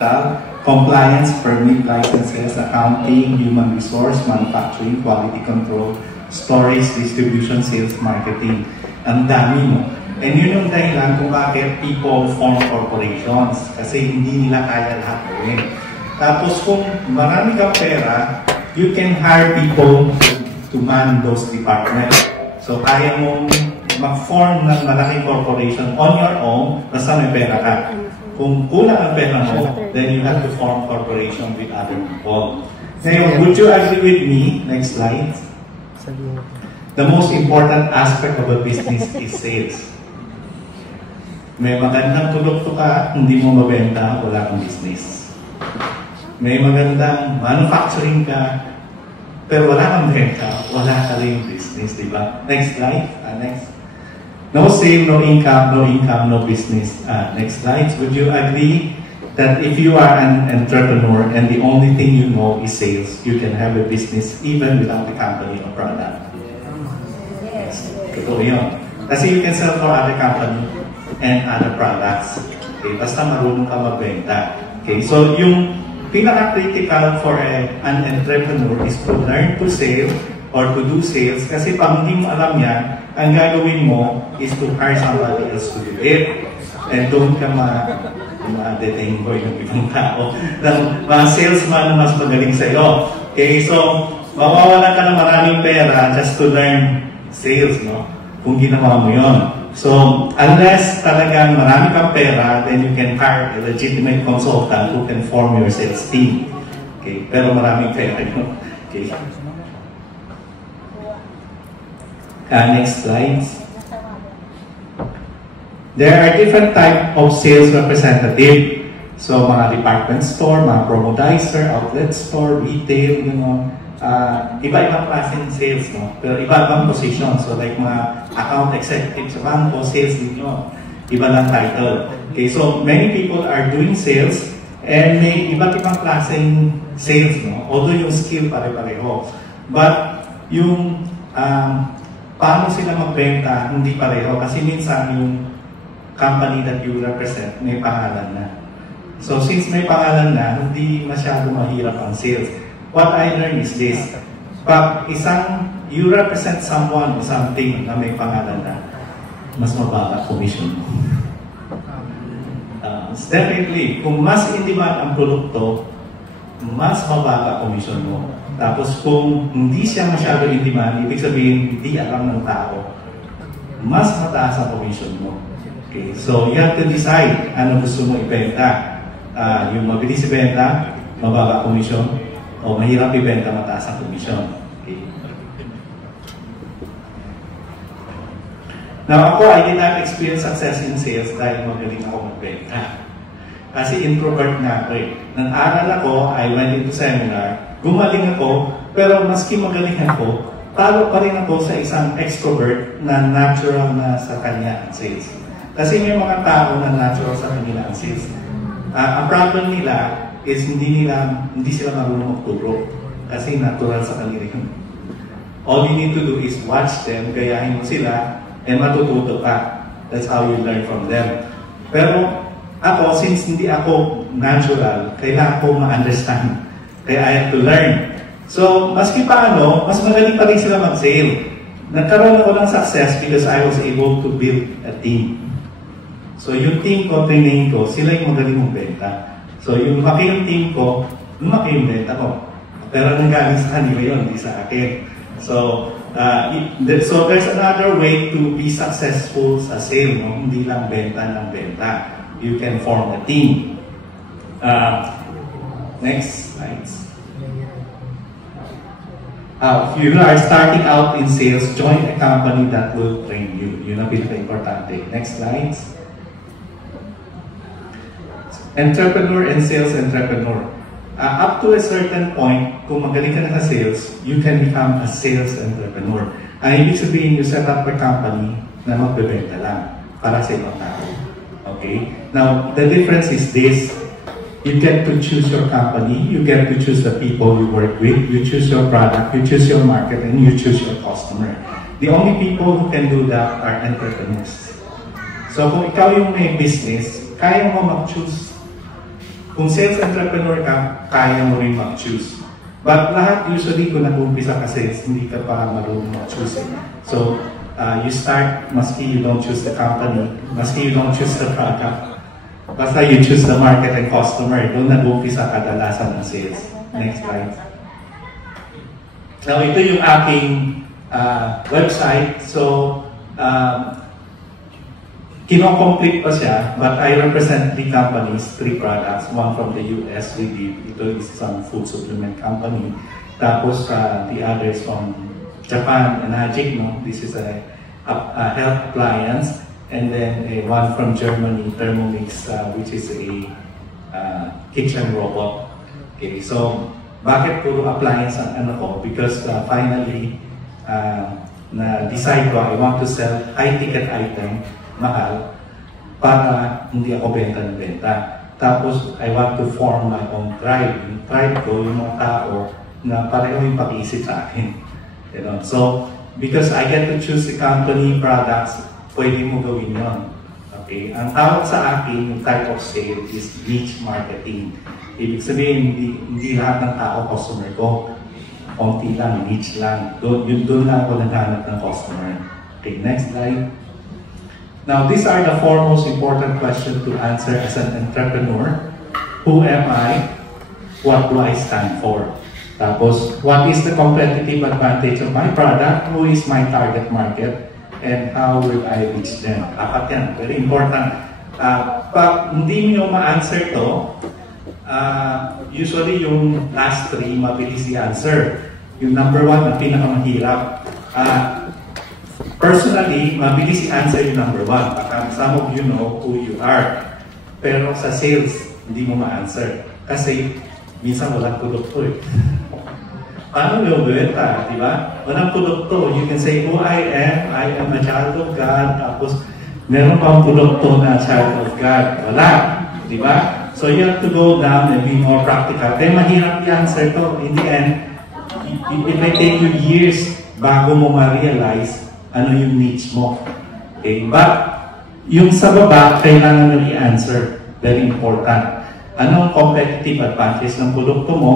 compliance, permit, licenses, accounting, human resource, manufacturing, quality control, storage, distribution, sales, marketing. Ang dami, no? And yun yung dahilan kung bakit people form corporations. Kasi hindi nila kaya lahat gawin. Tapos kung marami kang pera, you can hire people to man those departments. So kaya mong mag-form ng malaking corporation on your own, basta may pera ka. Kung kulang ang pera mo, then you have to form corporation with other people. Ngayon, would you agree with me? Next slide. The most important aspect of a business is sales. May magandang produkto ka, hindi mo mabenta, wala kang business. May magandang manufacturing ka, pero wala kang benta, wala ka rin business, di ba? Next slide. Next. No sale, no income, no business. Next slide. Would you agree that if you are an entrepreneur and the only thing you know is sales, you can have a business even without the company or product? Yes. Totoo yun. Kasi you can sell for other company and other products. Okay? Basta marunong ka magbenta. Okay? So yung pinaka-critical for an entrepreneur is to learn to sell or to do sales. Kasi pag hindi mo alam yan, ang gagawin mo is to hire somebody else to do it. And don't ka ma-detain ko yung ibang tao. Mga salesman na mas magaling sa'yo. Okay, so, mawawalan ka ng maraming pera just to learn sales, no? Kung ginawa mo yun. So, unless talagang marami kang pera, then you can hire a legitimate consultant who can form your sales team. Okay, pero maraming pera yun. Okay. Next slide. There are different types of sales representative. So, mga department store, mga promodizer, outlet store, retail, you know, iba-ibang klaseng sales, no? Pero iba-ibang position. So, like mga account executive sa banko, sales dito, iba lang title. Okay, so many people are doing sales and may iba't ibang klaseng sales, no? Although yung skill pare-pareho. But, yung paano sila magbenta, hindi pareho. Kasi minsan yung company that you represent, may pangalan na. So, since may pangalan na, hindi masyado mahirap ang sales. What I learned is this. Pag you represent someone or something na may pangalan na, mas mababa commission mo. Definitely, kung mas in-demand ang produkto, mas mababa commission mo. Tapos kung hindi siya masyado in demand, ibig sabihin hindi alam ng tao, mas mataas ang commission mo. Okay, so you have to decide ano gusto mo ibenta. Yung mabilis ibenta, mababa commission, o mahirap ibenta, mataas ang commission. Okay. Now ako, I did not experience success in sales dahil magaling ako magbenta. Kasi introvert nga ako eh. Nang aral ako, I went into seminar, gumaling ako, pero maski magaling ako, talo pa rin ako sa isang extrovert na natural na sa kanya ang sales. Kasi may mga tao na natural sa kanila ang sales. Ang problem nila is hindi sila marunong magturo. Kasi natural sa kanila yun. All you need to do is watch them, gayahin mo sila, and matututo ka. That's how you learn from them. Pero ako, since hindi ako natural, kailangan ko ma-understand. Kaya I have to learn. So, maski paano, mas magaling pa rin sila mag-sale. Nagkaroon ako ng success because I was able to build a team. So, yung team ko, training ko, sila yung magaling mong benta. So, yung lumaki yung team ko, lumaki yung benta ko. Pero nanggaling sa kanila yun, hindi sa akin. So, so there's another way to be successful sa sale, no? Hindi lang benta ng benta. You can form a team. Next slide. If you are starting out in sales, join a company that will train you. Yun ang pinaka-importante. Next slide. Entrepreneur and sales entrepreneur. Up to a certain point, kung magaling ka na sa sales, you can become a sales entrepreneur. Ibig sabihin, you set up a company na magbebenta lang para sa ibang tao. Okay? Now, the difference is this. You get to choose your company, you get to choose the people you work with, you choose your product, you choose your market, and you choose your customer. The only people who can do that are entrepreneurs. So kung ikaw yung may business, kaya mo mag-choose kung sales entrepreneur ka, kaya mo rin mag-choose. But lahat usually kung nag-umpisa ka sales, hindi ka pa marunong mag-choose. So, you start, maski you don't choose the company, maski you don't choose the product, basta you choose the market and customer, doon nag-umpisa kadalasan ng sales. Next slide. Now, ito yung aking website. So, kino-complete pa siya, but I represent 3 companies, 3 products. One from the US, we did. Ito is some food supplement company. Tapos, the others from Japan, Anagic, no? This is a health appliance. And then one from Germany, Thermomix, which is a kitchen robot. Okay, so, bakit puro appliance ang ano ko? Because finally, na-decide ko, I want to sell high-ticket item, mahal, para hindi ako benta ng benta. Tapos, I want to form my own tribe. Yung tribe ko, yung mga tao na pareho yung pag-iisip sa akin. You know? So, because I get to choose the company products, pwede mo gawin yun. Okay? Ang tawag sa akin, yung type of sale is niche marketing. Ibig sabihin, hindi lahat ng tao customer ko. Konti lang, niche lang. Doon lang ako naghanap ng customer. Okay, next slide. Now, these are the 4 most important questions to answer as an entrepreneur. Who am I? What do I stand for? Tapos, what is the competitive advantage of my product? Who is my target market? And how will I reach them? Apat yan. Very important. Pag hindi nyo ma-answer to, usually yung last 3, mabilis i-answer. Yung number 1 na pinakamahirap. Personally, mabilis i-answer yung number 1. Some of you know who you are. Pero sa sales, hindi mo ma-answer. Kasi, minsan walang produkto eh. Paano yung benta, di ba? Walang produkto. You can say, who I am a child of God. Tapos, meron pang produkto na child of God. Wala, di ba? So, you have to go down and be more practical. Kaya mahirap i-answer to. In the end, it may take you years bago mo ma-realize ano yung needs mo. Okay? But, yung sa baba, kailangan nyo i-answer. Very important. Anong competitive advantage ng produkto mo?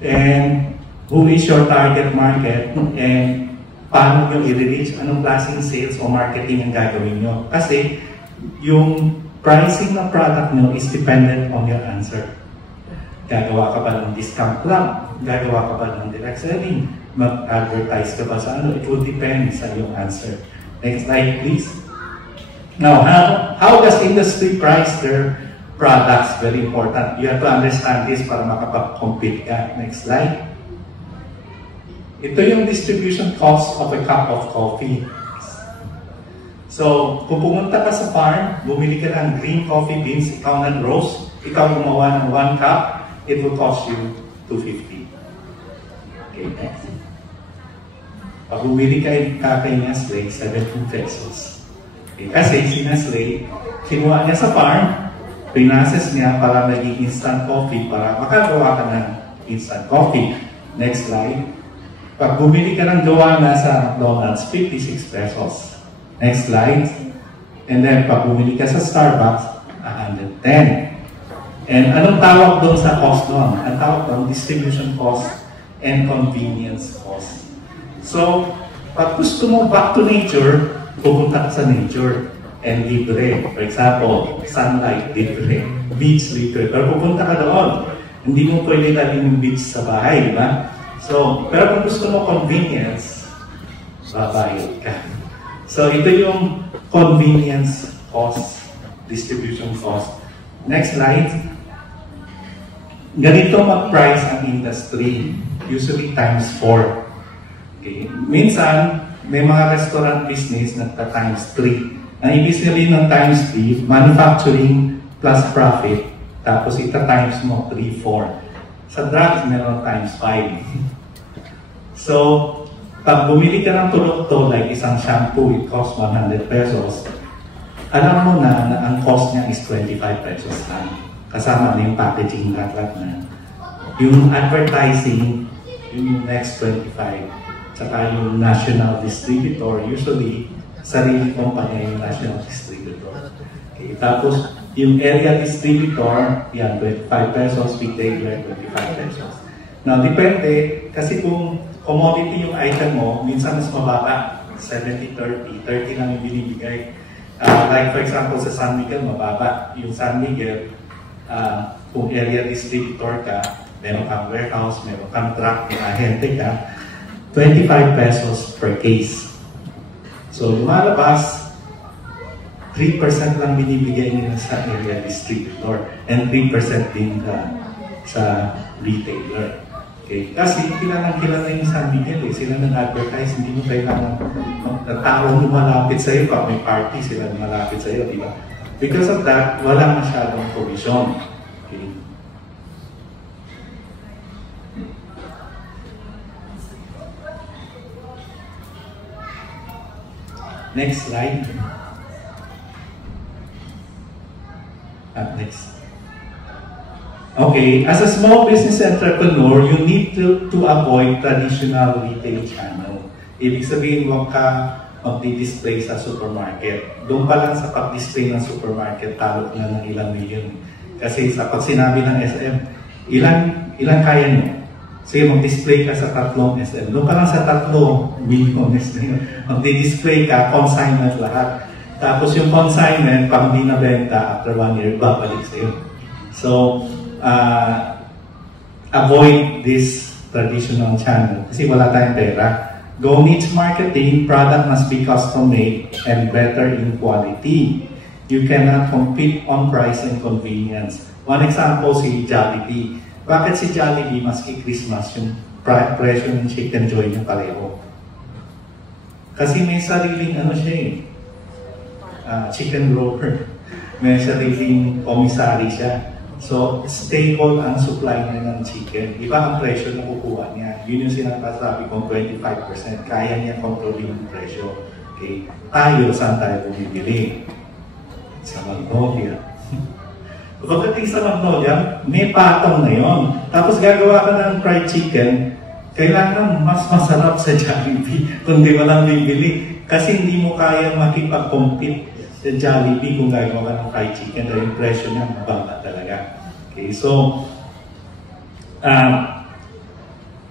And who is your target market? And paano nyo i-reach? Anong klaseng sales o marketing ang gagawin nyo? Kasi, yung pricing ng product nyo is dependent on your answer. Gagawa ka ba ng discount lang? Gagawa ka ba ng direct selling? Mag-advertise ka ba sa ano? It will depend sa iyong answer. Next slide, please. Now, how does industry price their products? Very important. You have to understand this para makapag-compete ka. Next slide. Ito yung distribution cost of a cup of coffee. So, kung pumunta ka sa farm, bumili ka ng green coffee beans, ikaw nag-roast, ikaw gumawa ng 1 cup, it will cost you $2.50. Okay, next. Pag bumili ka kay Nestle, 17 pesos. Okay, kasi si Nestle, kinuha niya sa farm, pinases niya para maging instant coffee, para makagawa ka ng instant coffee. Next slide. Pag bumili ka ng gawa na sa McDonald's, 56 pesos. Next slide. And then, pag bumili ka sa Starbucks, 110. And anong tawag doon sa cost doon? Ang tawag doon, distribution cost and convenience cost. So, pag gusto mo back to nature, pupunta ka sa nature and libre. For example, sunlight, libre. Beach, libre. Pero pupunta ka doon. Hindi mo pwede talim yung beach sa bahay, di ba? So, pero kung gusto mo convenience, babayad ka. So, ito yung convenience cost, distribution cost. Next slide. Ganito mag-price ang industry. Usually times 4. Okay. Minsan, may mga restaurant business na times 3. Ang ibig sabihin ng times 3, manufacturing plus profit, tapos ita-times mo 3, 4. Sa drugs, meron times 5. So, pag bumili ka ng produkto, like isang shampoo, it costs 100 pesos. Alam mo na ang cost niya is 25 pesos lang. Kasama na yung packaging, lahat na. Yung advertising, yung next 25. Tsaka yung national distributor, usually, sarili kumpanya yung national distributor. Okay, tapos, Yung area distributor, yan, 25 pesos, retailer, 25 pesos. Now, depende, kasi kung commodity yung item mo, minsan mas mababa, 70-30, 30 lang yung binibigay. Like for example, sa San Miguel, mababa. Yung San Miguel, kung area distributor ka, meron kang warehouse, meron kang truck, may ahente ka, 25 pesos per case. So, lumalabas, 3% lang binibigay nila sa area distributor and 3% din sa retailer. Okay. Kasi kilala yung San Miguel eh. Sila nag-advertise, hindi mo kailangan taong lumalapit sa iyo. Pag may party, sila lumalapit sa iyo, di ba? Because of that, wala masyadong provision. Okay. Next slide. Next. Okay, as a small business entrepreneur, you need to avoid traditional retail channel. Ibig sabihin, huwag ka mag-display sa supermarket. Doon pa lang sa pag-display ng supermarket, talo na ng ilang milyon. Kasi sa pag sinabi ng SM, ilan kaya nyo? Sige, mag-display ka sa 3 SM. Doon ka lang sa 3 milyon SM. Mag-display ka, consignment lahat. Tapos yung consignment, pag hindi nabenta, after 1 year, babalik sa'yo. So, avoid this traditional channel kasi wala tayong pera. Go niche marketing, product must be custom-made and better in quality. You cannot compete on price and convenience. One example, si Jollibee. Bakit si Jollibee, maski Christmas, yung presyo ng Chicken Joy niya pareho? Kasi may sariling chicken rover. May sariling commissary siya. So, stable ang supply niya ng chicken. Iba ang presyo na kukuha niya. Yun yung sinasabi kong 25%. Kaya niya kontrolin yung presyo. Okay? Tayo, saan tayo bumibili? Sa Magnolia. Pagdating sa Magnolia, may patong na yun. Tapos gagawa ka ng fried chicken, kailangan mas masarap sa Jollibee kung di mo lang bibili. Kasi hindi mo kaya makipag-compete sa Jollibee kung gagawa ka ng fried chicken dahil yung presyo niya mababa talaga. Okay, so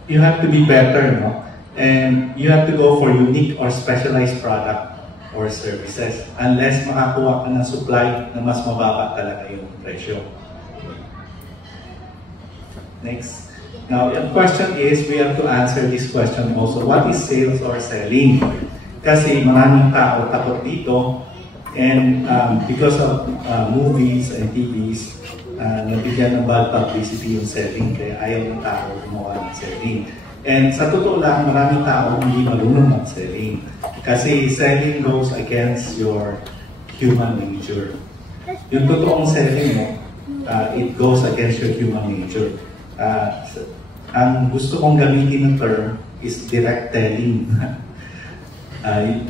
you have to be better, no? And you have to go for unique or specialized product or services unless makakuha ka ng supply na mas mababa talaga yung presyo. Next. Now, the question is, we have to answer this question also. What is sales or selling? Kasi maraming tao takot dito. And because of movies and TVs, nabigyan ng bad publicity yung selling, kaya ayaw ng tao gumawa ng selling. And sa totoo lang, maraming tao hindi marunong mag-selling. Kasi selling goes against your human nature. Yung totoong selling mo, it goes against your human nature. Ang gusto kong gamitin ng term is direct telling.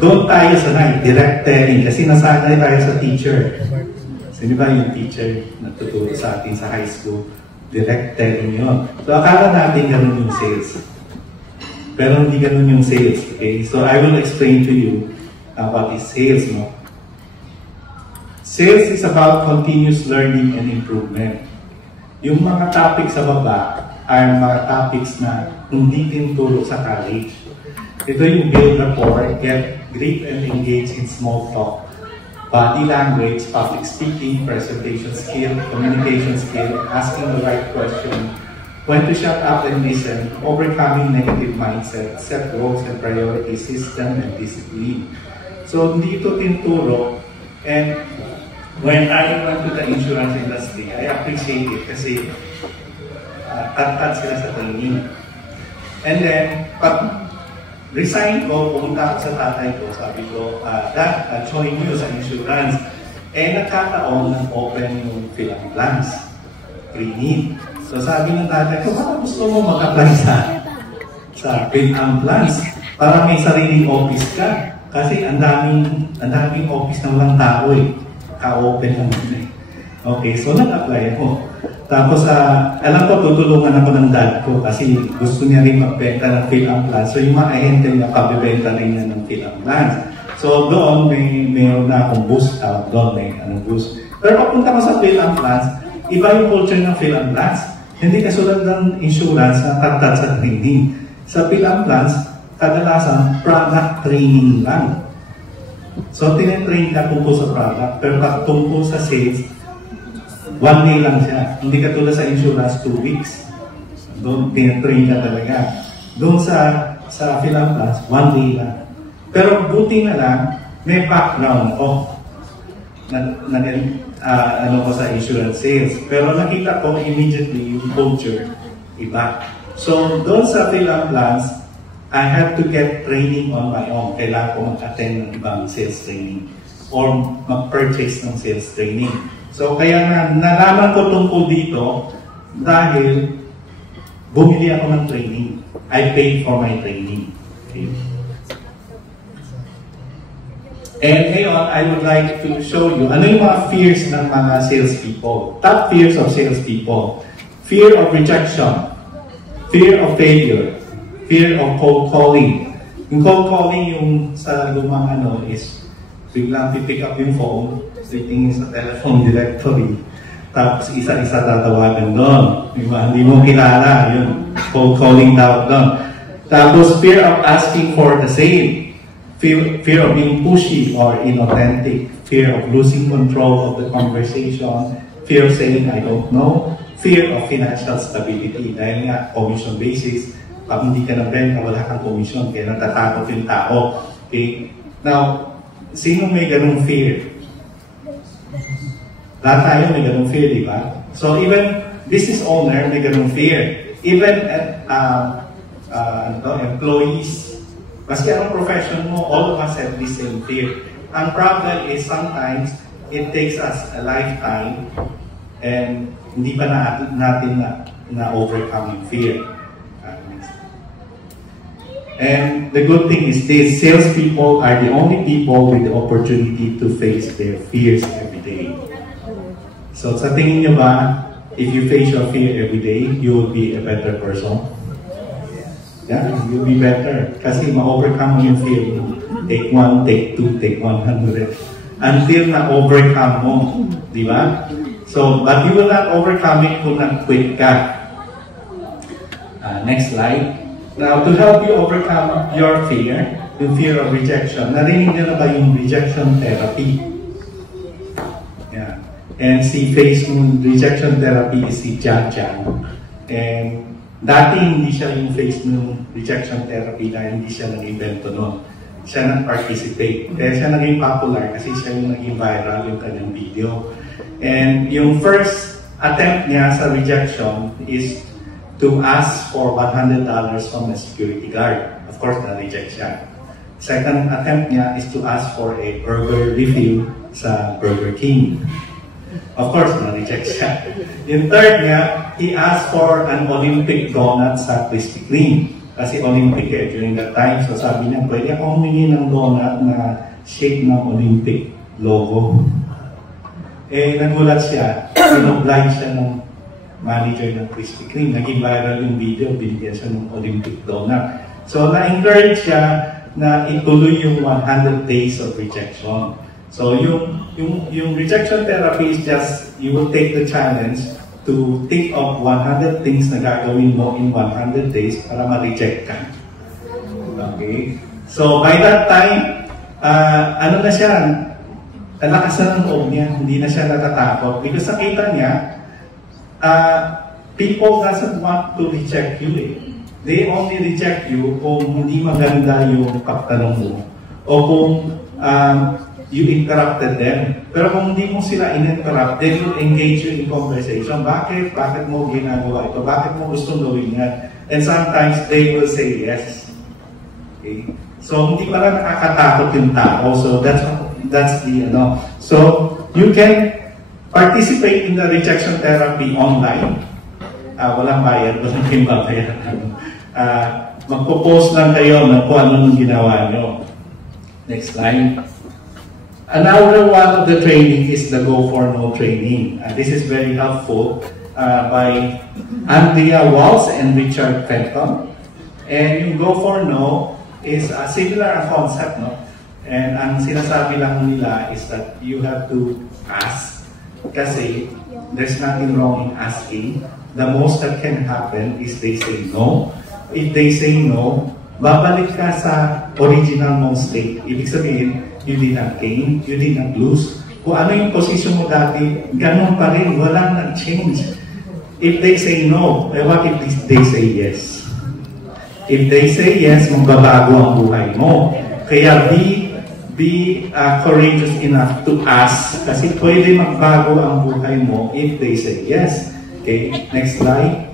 Doon tayo sanay, direct telling, kasi nasanay tayo sa teacher. Sino ba yung teacher na tuturo sa atin sa high school? Direct telling yun. So akala natin ganun yung sales. Pero hindi ganun yung sales. Okay? So I will explain to you what is sales. No? Sales is about continuous learning and improvement. Yung mga topics sa baba ay mga topics na hindi tinuturo sa college. Ito yung build rapport, get grip and engage in small talk, body language, public speaking, presentation skill, communication skill, asking the right question, when to shut up and listen, overcoming negative mindset, set goals and priority system and discipline. So, hindi ito tinuturo. And when I went to the insurance industry, I appreciate it kasi tat-tat sila sa training. And then, pag resign ko, pumunta ako sa tatay ko, sabi ko, Dad, join mo sa insurance. Eh, nagkataon ng open yung fill-up plans. Pre-need. So sabi ng tatay ko, baka gusto mo mag-apply sa fill-up plans para may sariling office ka. Kasi ang daming office ng walang tao eh. Ka-open lang eh. Okay, so nag-apply ako. Tapos, alam ko, tutulungan ako ng dad ko kasi gusto niya rin magbenta ng fill-up plans. So, yung mga ahente niya, pabibenta rin niya ng fill-up plans. So, doon, mayroon na akong boost. Doon, may boost. Pero papunta ko sa fill and plans, iba yung culture ng fill and plans. Hindi kasulad ng insurance na tatad sa training. Sa fill and plans, kadalasan product training lang. So, tinitrain ka tungkol sa product, pero pag tungkol sa sales, 1 day lang siya. Hindi katulad sa insurance, 2 weeks. Doon, tinitrain ka talaga. Doon sa fill and plans, 1 day lang. Pero buti na lang, may background ko ano ko sa insurance sales. Pero nakita ko immediately yung culture, iba. So, doon sa fill and plans, I had to get training on my own. Kailangan ko mag-attend ng ibang sales training or mag-purchase ng sales training. So, kaya nalaman ko tungkol dito dahil bumili ako ng training. I paid for my training. Okay. And ngayon, I would like to show you ano yung mga fears ng mga salespeople. Top fears of salespeople. Fear of rejection. Fear of failure. Fear of cold calling. Yung cold calling, yung sa lumang is biglang pipick up yung phone, titingin sa telephone directory, tapos isa-isa tatawagan doon. Diba? Hindi mo kilala, yun. Cold calling tawag doon. Tapos fear of asking for the sale. Fear of being pushy or inauthentic. Fear of losing control of the conversation. Fear of saying, I don't know. Fear of financial stability. Dahil nga, commission basis. Pag hindi ka nabenta, wala kang commission. Kaya natatakot yung tao. Okay? Now, sino may ganung fear? Lahat tayo may ganung fear, di ba? So, even business owner may ganung fear. Even employees, maski anong profession mo, all of us have this same fear. Ang problem is sometimes it takes us a lifetime and hindi pa natin na-overcome yung fear. And the good thing is this, salespeople are the only people with the opportunity to face their fears every day. So sa tingin nyo ba, if you face your fear every day, you will be a better person? Yeah, you'll be better. Kasi ma-overcome mo yung fear mo. Take 1, take 2, take 100. Until na-overcome mo. Di ba? So, but you will not overcome it kung nag-quit ka. Next slide. Now, to help you overcome your fear, yung fear of rejection, narinig nyo na ba yung rejection therapy? Yeah. And si face mo, rejection therapy is si Jaja. And dati hindi siya yung face ng rejection therapy dahil hindi siya nag-invento noon. Siya nag-participate. Kaya siya naging popular kasi siya yung naging viral yung kanyang video. And yung first attempt niya sa rejection is to ask for $100 from a security guard. Of course, na-reject siya. Second attempt niya is to ask for a burger refill sa Burger King. Of course, na-reject siya. Yung third niya, he asked for an Olympic donut sa Krispy Kreme. Kasi Olympic during that time. So sabi niya, pwede ako humingi ng donut na shape ng Olympic logo. Eh, nagulat siya. Pinobline siya ng manager ng Krispy Kreme. Naging viral yung video, binigyan siya ng Olympic donut. So na-encourage siya na ituloy yung 100 days of rejection. So yung rejection therapy is just, you will take the challenge to think of 100 things na gagawin mo in 100 days para ma-reject ka. Okay? So by that time, ano na siya, lakas na ng loob niya, hindi na siya natatakot. Because nakita niya, people doesn't want to reject you eh. They only reject you kung hindi maganda yung pagtanong mo o kung you interrupted them. Pero kung hindi mo sila in-interrupt, they will engage you in conversation. Bakit? Bakit mo ginagawa ito? Bakit mo gustong gawin yan? And sometimes they will say yes. Okay? So hindi pala nakakatakot yung tao. So that's the So you can participate in the rejection therapy online. Walang bayad, walang kimbabayan. Magpo-post lang kayo ng kung ano nung ginawa nyo. Next slide. Another one of the training is the Go for No training. This is very helpful by Andrea Walsh and Richard Fenton. And yung Go for No is a similar concept, no? And ang sinasabi lang nila is that you have to ask Kasi there's nothing wrong in asking. The most that can happen is they say no. If they say no, babalik ka sa original mong state. Ibig sabihin, you did not gain, you did not lose. Kung ano yung position mo dati, ganun pa rin, walang nag-change. If they say no, what if they say yes? If they say yes, magbabago ang buhay mo. Kaya be courageous enough to ask kasi pwede magbago ang buhay mo if they say yes. Okay, next slide.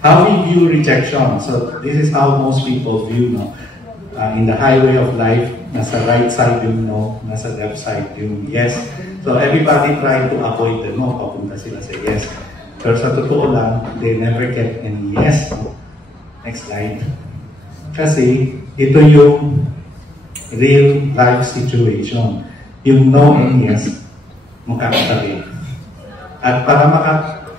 How we view rejection. So this is how most people view no. In the highway of life, nasa right side yung no, nasa left side yung yes. So everybody try to avoid the no, papunta sila sa yes. Pero sa totoo lang, they never get any yes. Next slide. Kasi ito yung real life situation. Yung no and yes, magkakatabi. At para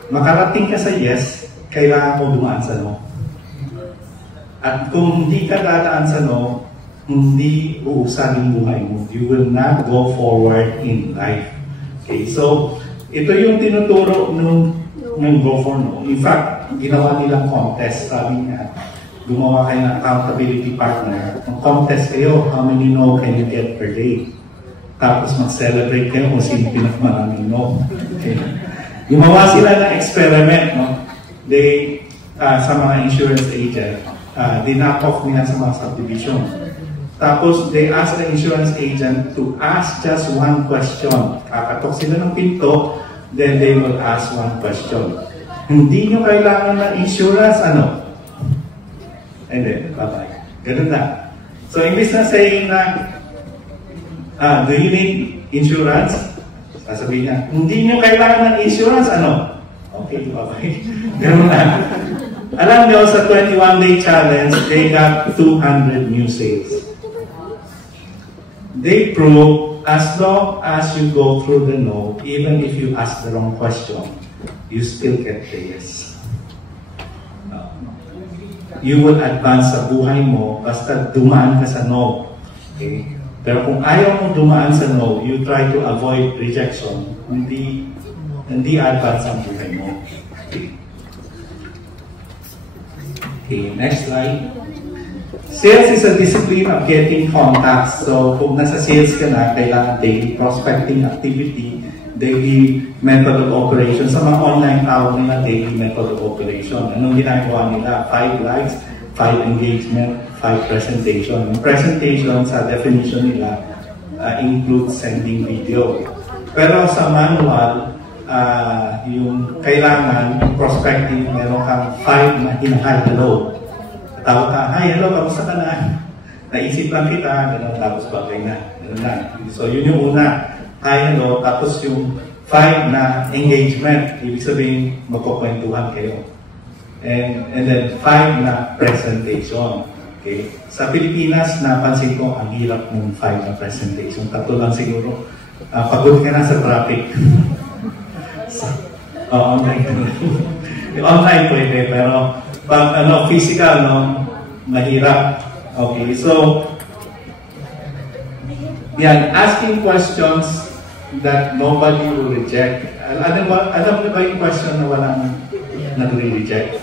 makarating ka sa yes, kailangan mo dumaan sa no. At kung hindi ka dadaan sa no, hindi uusad yung buhay mo. You will not go forward in life. Okay, so ito yung tinuturo nung go for no. In fact, ginawa nilang contest. Sabi nga, gumawa kayo ng accountability partner. Ang contest kayo, how many no can you get per day? Tapos mag-celebrate kayo kung sino pinakamaraming no. Okay. Gumawa sila ng experiment, no? They, sa mga insurance agent, knock off nila sa mga subdivision. Tapos, they ask the insurance agent to ask just one question. Kakatok sila ng pinto, then they will ask one question. Hindi nyo kailangan ng insurance, ano? And then, bye-bye. Ganun na. So, imbis na saying na, do you need insurance? Sasabihin niya, hindi nyo kailangan ng insurance, ano? Okay, bye-bye. Ganun na. Alam nyo, sa 21-day challenge, they got 200 new sales. They prove, as long as you go through the no, even if you ask the wrong question, you still get the yes. You will advance sa buhay mo, basta dumaan ka sa no. Okay? Pero kung ayaw mo dumaan sa no, you try to avoid rejection, hindi advance ang buhay mo. Okay, next slide. Sales is a discipline of getting contacts. So, kung nasa sales ka na, kailangan daily prospecting activity, daily method of operation. Sa mga online tawag nila, daily method of operation. Anong ginagawa nila? 5 likes, 5 engagement, 5 presentation. Yung presentation, sa definition nila, includes sending video. Pero sa manual, yung kailangan, yung prospecting, meron kang 5 na hinahay hello. Tawag ka, hi, hello, kamusta ka na? Naisip lang kita, gano'n, tapos bagay na. Gano'n na. So, yun yung una. Hi, hello, tapos yung 5 na engagement. Ibig sabihin, magkukwentuhan kayo. And then 5 na presentation. Okay? Sa Pilipinas, napansin ko, ang hirap ng 5 na presentation. 3 lang siguro. Pagod ka na sa traffic. Online. Online pwede, pero pag physical, no, mahirap. Okay, so yan, asking questions that nobody will reject. Alam niyo ba yung question na walang nagre-reject?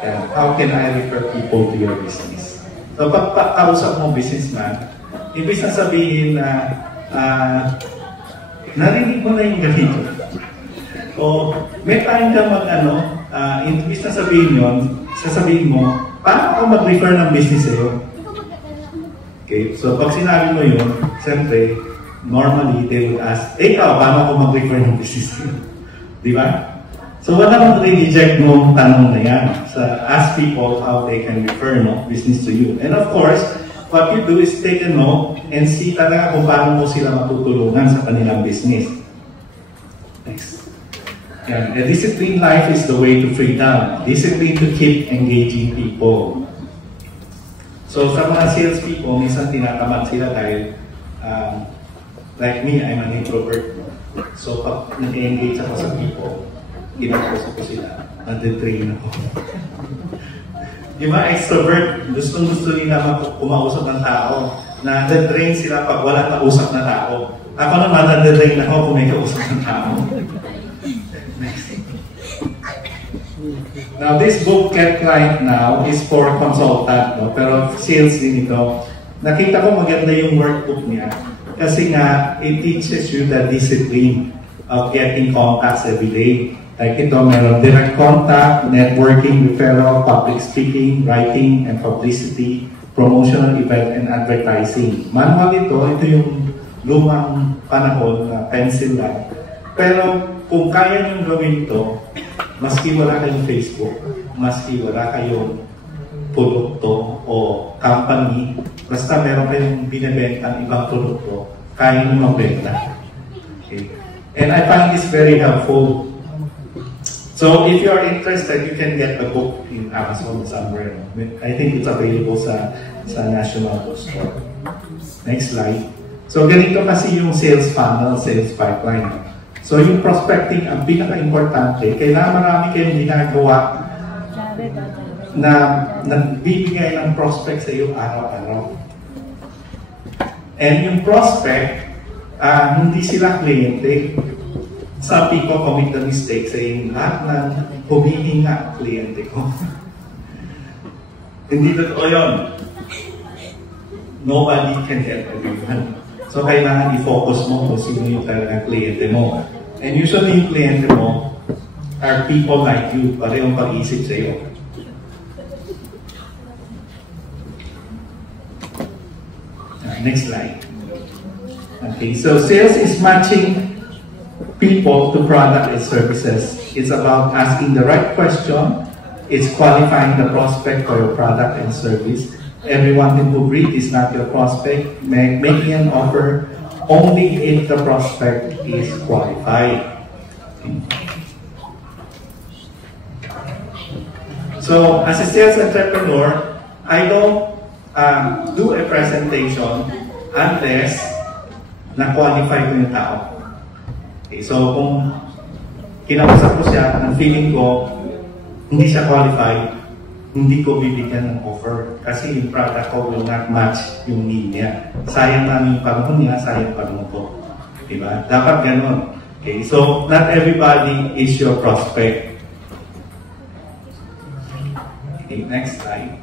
Yeah. How can I refer people to your business? So pag kausap mo businessman, ibig na sabihin na narinig mo na yung ganito. O may time ka ibig na sabihin yun, sasabihin mo, paano ako mag-refer ng business sa'yo? Okay, so pag sinabi mo yun, siyempre, normally, they will ask, ikaw, paano ako mag-refer ng business sa'yo? Di ba? So wala nang reject mo tanong na yan. So ask people how they can refer business to you. And of course, what you do is take a note and see talaga kung paano mo sila matutulungan sa kanilang business. Next. Yeah. A disciplined life is the way to freedom. Discipline to keep engaging people. So sa mga salespeople, minsan tinatamad sila dahil like me, I'm an introvert. So pag nag-engage ako sa people, kinakausap ko sila, nade-train ako. Yung mga extrovert, gusto nila kumausap ng tao, nade-train sila pag wala nausap na tao. Ako naman, nade-train ako kung may kausap ng tao. Now, this book, Get Client Now, is for consultant, no? Pero sales din ito. Nakita ko maganda yung workbook niya kasi nga, it teaches you the discipline of getting contacts every day. Like ito, meron direct contact, networking, referral, public speaking, writing, and publicity, promotional event, and advertising. Manual ito yung lumang panahon na pencil lang. Pero kung kaya nyo gawin ito, maski wala kayong Facebook, maski wala kayong produkto o company, basta meron kayong binibenta ng ibang produkto, kaya nyo magbenta. Okay. And I find this very helpful. So if you are interested, you can get the book in Amazon somewhere. I think it's available sa National Bookstore. Next slide. So ganito kasi yung sales funnel, sales pipeline. So yung prospecting, ang pinaka-importante, kailangan marami kayong ginagawa na nagbibigay ng prospect sa iyo araw-araw. And yung prospect, hindi sila kliyente. Some people commit the mistake saying, lahat ng humihinga kliyente ko. Hindi totoo yun. Nobody can get everyone. So kailangan i-focus mo kung sino yung talagang kliyente mo. And usually yung kliyente mo are people like you, parehong pag-isip sa iyo. Next slide. Okay, so sales is matching people to product and services. It's about asking the right question. It's qualifying the prospect for your product and service. Everyone who read is not your prospect. Making an offer only if the prospect is qualified. So, as a sales entrepreneur, I don't do a presentation unless na-qualify ko yung tao. Okay, so, kung kinausap ko siya, ang feeling ko, hindi siya qualified, hindi ko bibigyan ng offer kasi yung product ko will not match yung need niya. Sayang namin yung panahon niya, sayang panahon ko. Diba? Dapat ganun. Okay, so not everybody is your prospect. Okay, next slide.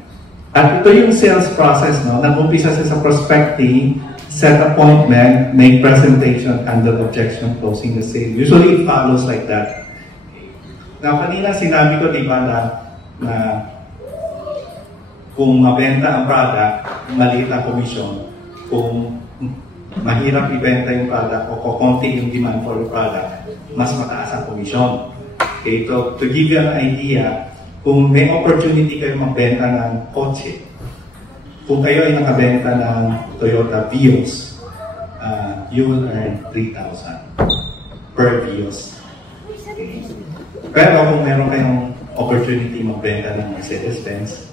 At ito yung sales process, no? Nag-umpisa siya sa prospecting, set appointment, make presentation, handle objection, closing the sale. Usually it follows like that. Now, kanina sinabi ko, diba, na kung mabenta ang product, maliit ang commission. Kung mahirap ibenta yung product o konti yung demand for the product, mas mataas ang commission. Okay, to give you an idea, kung may opportunity kayo magbenta ng kotse, kung kayo ay nakabenta ng Toyota Vios, you will earn 3,000 per Vios. Okay. Pero kung meron kayong opportunity magbenta ng Mercedes-Benz,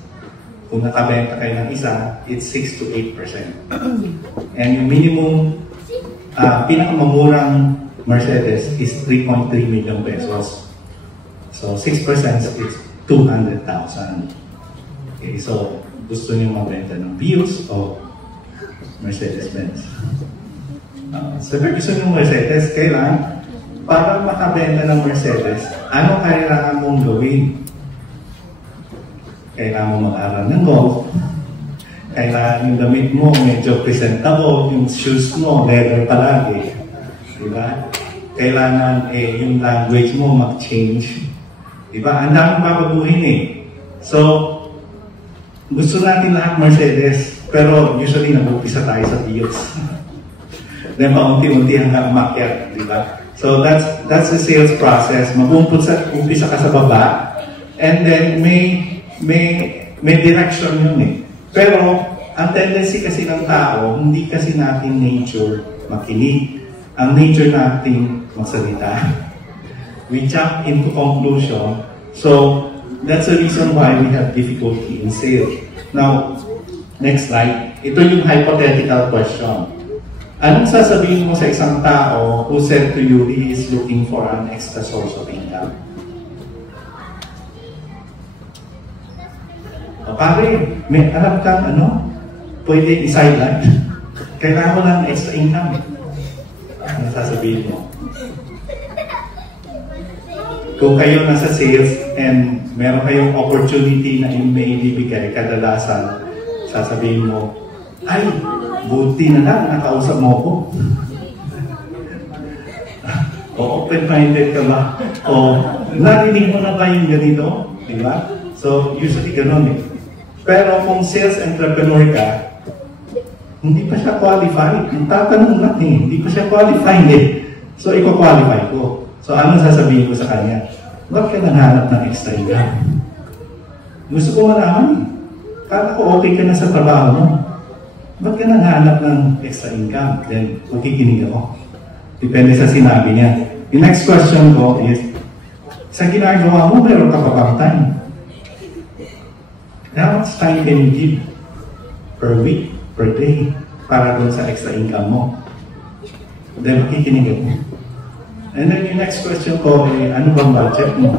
kung nakabenta kayo ng isa, it's 6 to 8%. And yung minimum, pinakamamurang Mercedes is 3.3 million pesos. So 6% is 200,000. Okay, so gusto niyo magbenta ng Vios o Mercedes-Benz? So gusto niyo Mercedes, kailan? Para makabenta ng Mercedes, ano kailangan mong gawin? Kailangan mo mag-aral ng golf. Kailangan yung damit mo medyo presentable, yung shoes mo, leather palagi. Diba? Kailangan yung language mo mag-change. Diba? Ang daming babaguhin eh. So, gusto natin lahat Mercedes, pero usually nag-upisa tayo sa Vios. Then paunti-unti hanggang umakyat, diba? So that's the sales process. Mag-umpisa ka sa baba, and then may direction yun eh. Pero, ang tendency kasi ng tao, hindi kasi natin nature makinig. Ang nature natin magsalita. We jump into conclusion. So, that's the reason why we have difficulty in sales. Now, next slide. Ito yung hypothetical question. Anong sasabihin mo sa isang tao who said to you he is looking for an extra source of income? O pare, may alam kang ano, pwede i-sideline. Kailangan mo ng extra income. Ano sasabihin mo? Kung kayo nasa sales and meron kayong opportunity na may ibibigay, kadalasan, sasabihin mo, ay, buti na lang, nakausap mo ko. O open-minded ka ba? O narinig mo na ba yung ganito? Diba? So, usually ganun eh. Pero kung sales entrepreneur ka, hindi pa siya qualified. Yung tatanong lang eh, hindi pa siya qualified eh. So, iko-qualify ko. So, anong sasabihin ko sa kanya? Ba't ka nanghanap ng extra income? Gusto ko malaman eh. Kala ko okay ka na sa trabaho mo. Ba't ka nanghanap ng extra income? Then, makikinig ako. Depende sa sinabi niya. The next question ko is, sa ginagawa mo, meron ka pa bang time? How much time can you give per week, per day, para doon sa extra income mo? Then, makikinig ako. And then, the next question ko ay, ano bang budget mo?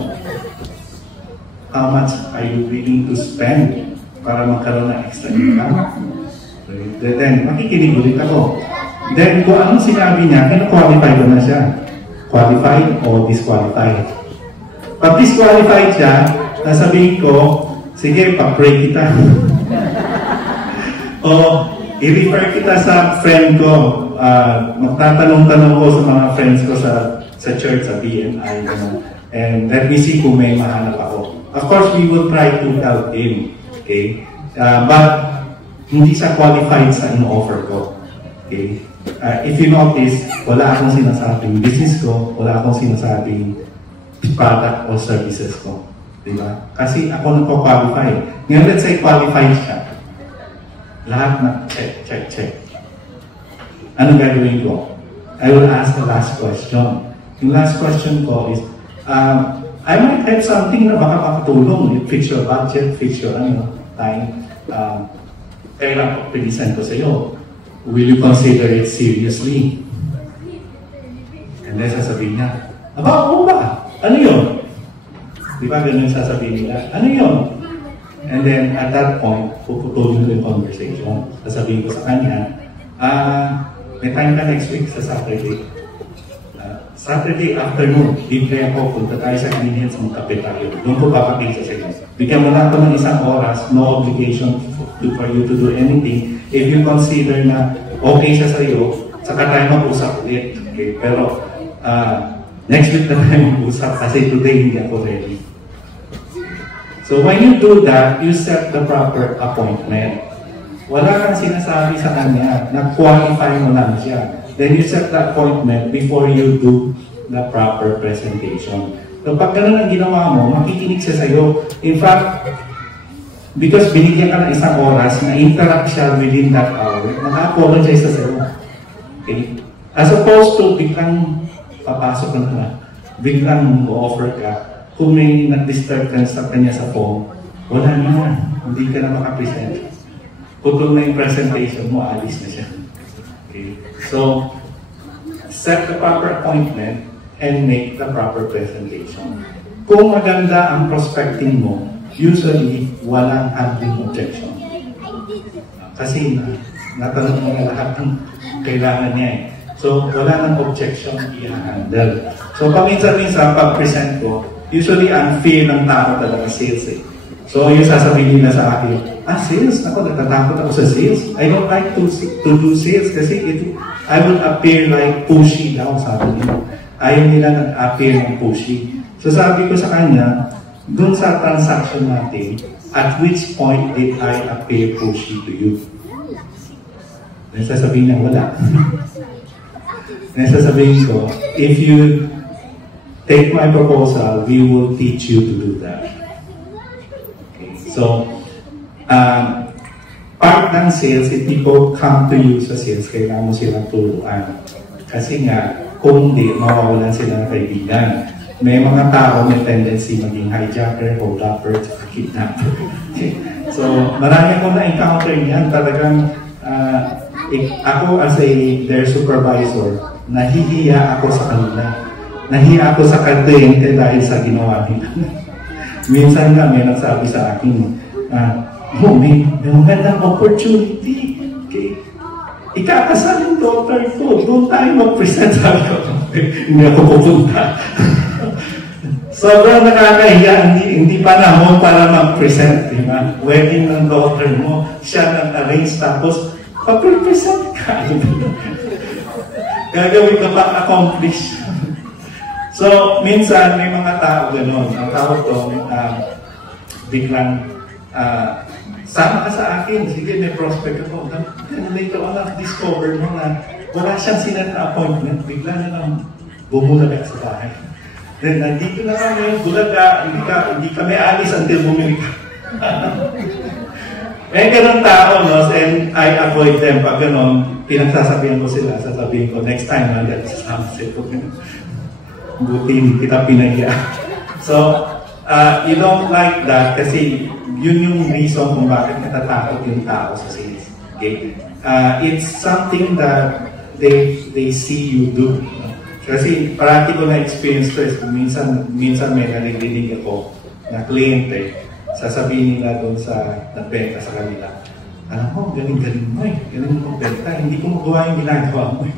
How much are you willing to spend para magkaroon ng extra income? Then, makikinig ulit ako. Then, kung anong sinabi niya, kina-qualify ko na siya. Qualified o disqualified. Pag disqualified siya, nasabihin ko, sige, pa-pray kita. O, i-refer kita sa friend ko. Magtatanong-tanong ko sa mga friends ko sa church, sa BNI. And let me see kung may mahanap ako. Of course, we will try to help him. Okay? But, hindi siya qualified sa in-offer ko. Okay? If you notice, wala akong sinasabing business ko, wala akong sinasabing product or services ko. Diba? Kasi ako nagpo-qualify. Ngayon, let's say qualified siya. Lahat na check. Anong gagawin ko? I will ask the last question. Yung last question ko is, I might have something na baka makatulong. Fix your budget, fix your time. Kailan ko, pinisan ko sa iyo. Will you consider it seriously? And then sasabihin niya, aba, oo ba? Ano yun? Di ba ganun sasabihin nila? Ano yun? And then at that point, puputulin ko yung conversation. Sasabihin ko sa kanya, may time ka next week sa Saturday. Saturday afternoon, libre ako, punta tayo sa convenience, magkape tayo. Doon ko papakita sa inyo. Bigyan mo lang ito ng isang oras, no obligation for you to do anything. If you consider na okay siya sa iyo, saka tayo mag-usap ulit. Okay? Pero next week na tayo mag-usap kasi today hindi ako ready. So when you do that, you set the proper appointment. Wala kang sinasabi sa kanya, nag-qualify mo lang siya. Then you set the appointment before you do the proper presentation. So pag ganun ang ginawa mo, makikinig siya sa iyo. In fact, because binigyan ka ng isang oras, na-interact siya within that hour, naka-apologize sa iyo. Okay? As opposed to biglang papasok ka na, biglang offer ka, kung may nag-disturb ka sa kanya sa phone, wala na, hindi ka na makapresent. Putol na yung presentation mo, alis na siya. Okay? So, set the proper appointment and make the proper presentation. Kung maganda ang prospecting mo, usually, walang handling objection. Kasi natanong mo na lahat ng kailangan niya eh. So, wala nang objection i-handle. So, paminsan-minsan, pag-present ko, usually, ang fear ng tao talaga sales eh. So, yung sasabihin nila sa akin, sales? Ako, natatakot ako sa sales. I don't like to do sales kasi I will appear like pushy daw, sabi nila. Ayaw nila nag-appear ng pushy. So, sabi ko sa kanya, dun sa transaction natin, at which point did I appear pushy to you? Sasabihin niya, wala. Sasabihin ko, if you take my proposal, we will teach you to do that. Okay. So, part ng sales, if people come to you sa sales, kailangan mo silang turuan. Kasi nga, kung hindi, mawawalan sila ng kaibigan. May mga tao may tendency maging hijacker, hold-upper, kidnapper. Okay. So, marami akong na-encounter niyan. Talagang, ako as their supervisor, nahihiya ako sa kanila. Nahiya ako sa kliyente dahil sa ginawa nila. Minsan nga may nagsabi sa akin, oh, may magandang opportunity. Okay. Ikakasal yung daughter ko. Doon tayo mag-present. Sabi ko, hindi ako pupunta. Sobrang nakakahiya, hindi pa nahon para mag-present, di ba? Wedding ng daughter mo, siya nag-arrange, tapos pag-present ka. Gagawin ka pa accomplish. So, minsan may mga tao gano'n. Ang tao to, biglang, sama ka sa akin, sige, may prospect ako. Then later on, discover mo na wala siyang sinet na appointment, bigla na lang bumulaga sa bahay. Then, nandito na kami, bulaga, hindi kami alis until bumili ka. May ganun tao, no? And I avoid them. Pag ganun, pinagsasabihan ko sila, sasabihin ko, next time, nandiyan sa sunset ko. Buti, hindi kita pinaya. So, you don't like that kasi yun yung reason kung bakit natatakot yung tao sa sales. Okay? It's something that they see you do. Kasi parati ko na experience to is minsan may narinig ako na kliyente, sasabihin nila doon sa nagbenta sa kanila, alam mo, galing-galing mo eh, galing mo magbenta, hindi ko magawa yung ginagawa mo eh.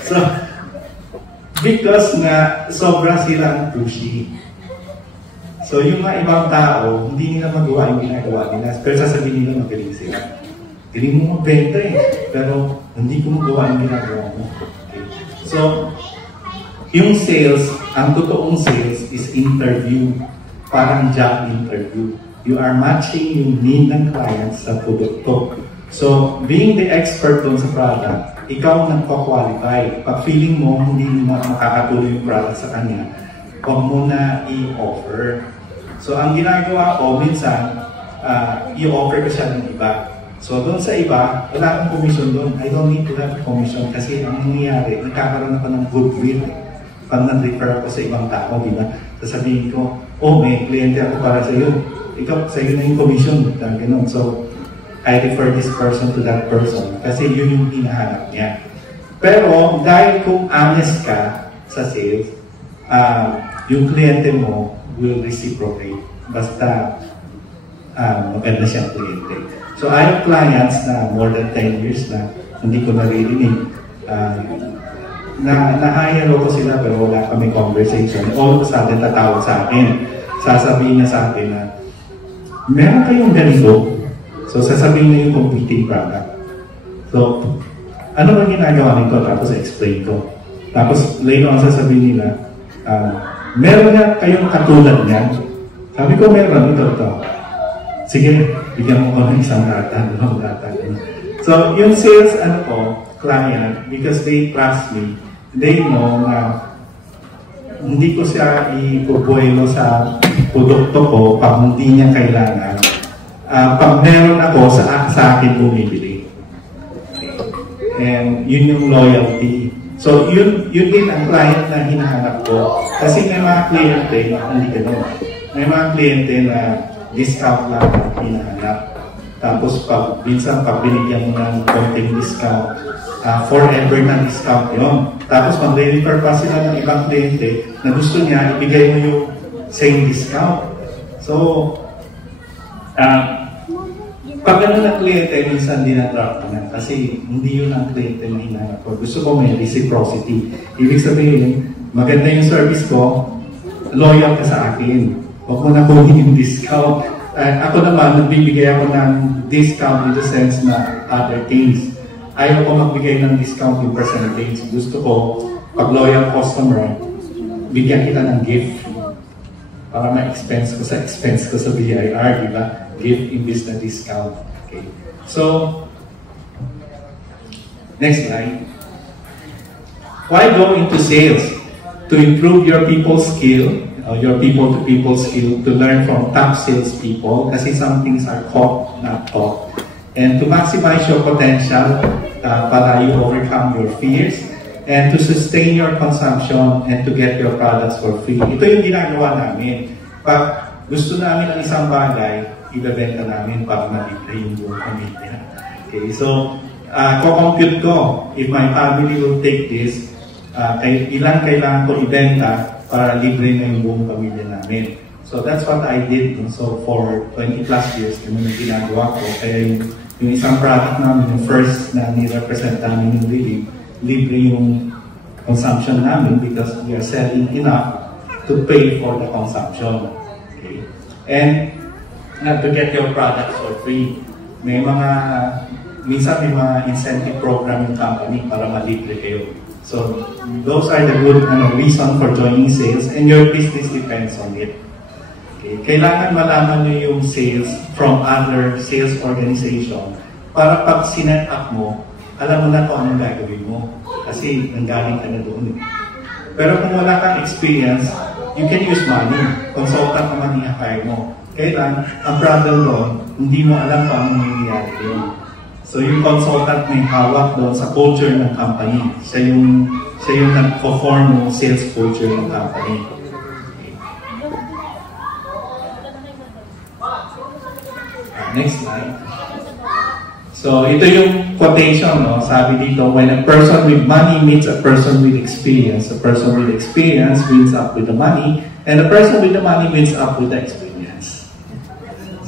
So, because nga sobra silang pushy. So, yung mga ibang tao, hindi nila magawa yung ginagawa nila, pero sasabihin nila magaling sila. Galing mo magbenta eh, pero hindi ko magawa yung ginagawa mo. So, yung sales, ang totoong sales is interview, parang job interview. You are matching yung need ng client sa produkto. So, being the expert dun sa product, ikaw nagpa-qualify. Pag feeling mo, hindi mo makakatuloy yung product sa kanya, huwag mo na i-offer. So, ang ginagawa ko, minsan, i-offer ko siya ng iba. So, doon sa iba, wala akong commission doon. I don't need to have commission kasi ang nangyayari, nagkakaroon ako ng goodwill. Pag nag-refer ako sa ibang tao, di ba? Sasabihin ko, oh, may kliyente ako para sa iyo. Ikaw, sa iyo na yung commission. Ganun. So, I refer this person to that person kasi yun yung hinahanap niya. Pero, dahil kung honest ka sa sales, yung kliyente mo will reciprocate. Basta, maganda siyang kliyente. So, I have clients na more than 10 years na hindi ko naririnig. Na-hire ko sila pero wala kami conversation. All of a sudden, tatawag sa akin. Sasabihin niya sa akin na, meron kayong ganito. So, sasabihin niya yung competing product. So, ano ba ginagawa nito? Tapos, explain ko. Tapos, later on sasabihin nila, meron na kayong katulad niya. Sabi ko, meron. Ito. Sige, bigyan mo ko ng isang data, dalawang data. So, yung sales, client, because they trust me, they know na hindi ko siya ipubuelo sa produkto ko pag hindi niya kailangan. Pag meron ako, sa akin bumibili. And yun yung loyalty. So, yun din ang client na hinahanap ko. Kasi may mga kliyente na hindi gano'n. May mga kliyente na discount lang ang hinahanap. Tapos, minsan pag binigyan mo ng konting discount, forever na discount yun. Tapos, mag-refer pa sila ng ibang kliyente na gusto niya, ibigay mo yung same discount. So, pag ano na kliyente, minsan dinadrop ko na kasi hindi yun ang kliyente na hinahanap ko. Gusto ko may reciprocity. Ibig sabihin, maganda yung service ko, loyal ka sa akin. Huwag mo na kunin yung discount. Ako naman, nagbibigay ako ng discount in the sense na other things. Ayaw ko magbigay ng discount yung percentage. Gusto ko, pag loyal customer, bigyan kita ng gift. Para ma-expense ko sa BIR, di ba? Gift imbis na discount. Okay. So, next slide. Why go into sales? To improve your people skill, your people-to-people skill, to learn from top salespeople, kasi some things are caught, not taught. And to maximize your potential, para you overcome your fears, and to sustain your consumption, and to get your products for free. Ito yung ginagawa namin. Pag gusto namin ng isang bagay, ibebenta namin para malibre yung buong pamilya. Okay, so, ko-compute ko, if my family will take this, ilan kailangan ko ibenta para libre na yung buong pamilya namin. So that's what I did. So for 20 plus years, yun yung ginagawa ko. Kaya yung isang product namin, yung first na ni-represent namin yung libre yung consumption namin because we are selling enough to pay for the consumption. Okay? And not to get your products for free. Minsan may mga incentive program yung company para malibre kayo. So those are the good reason for joining sales, and your business depends on it. Okay? Kailangan malaman nyo yung sales from other sales organization para pag sinet up mo, alam mo na kung anong gagawin mo. Kasi nanggaling ka na doon. Pero kung wala kang experience, you can use money. Consultant naman i-hire mo. Kailan, ang problem doon, hindi mo alam kung anong nangyayari doon. So yung consultant may hawak doon sa culture ng company. Siya yung nag-perform ng sales culture ng company. Next slide. So ito yung quotation, no? Sabi dito, when a person with money meets a person with experience, a person with experience wins up with the money, and a person with the money wins up with the experience.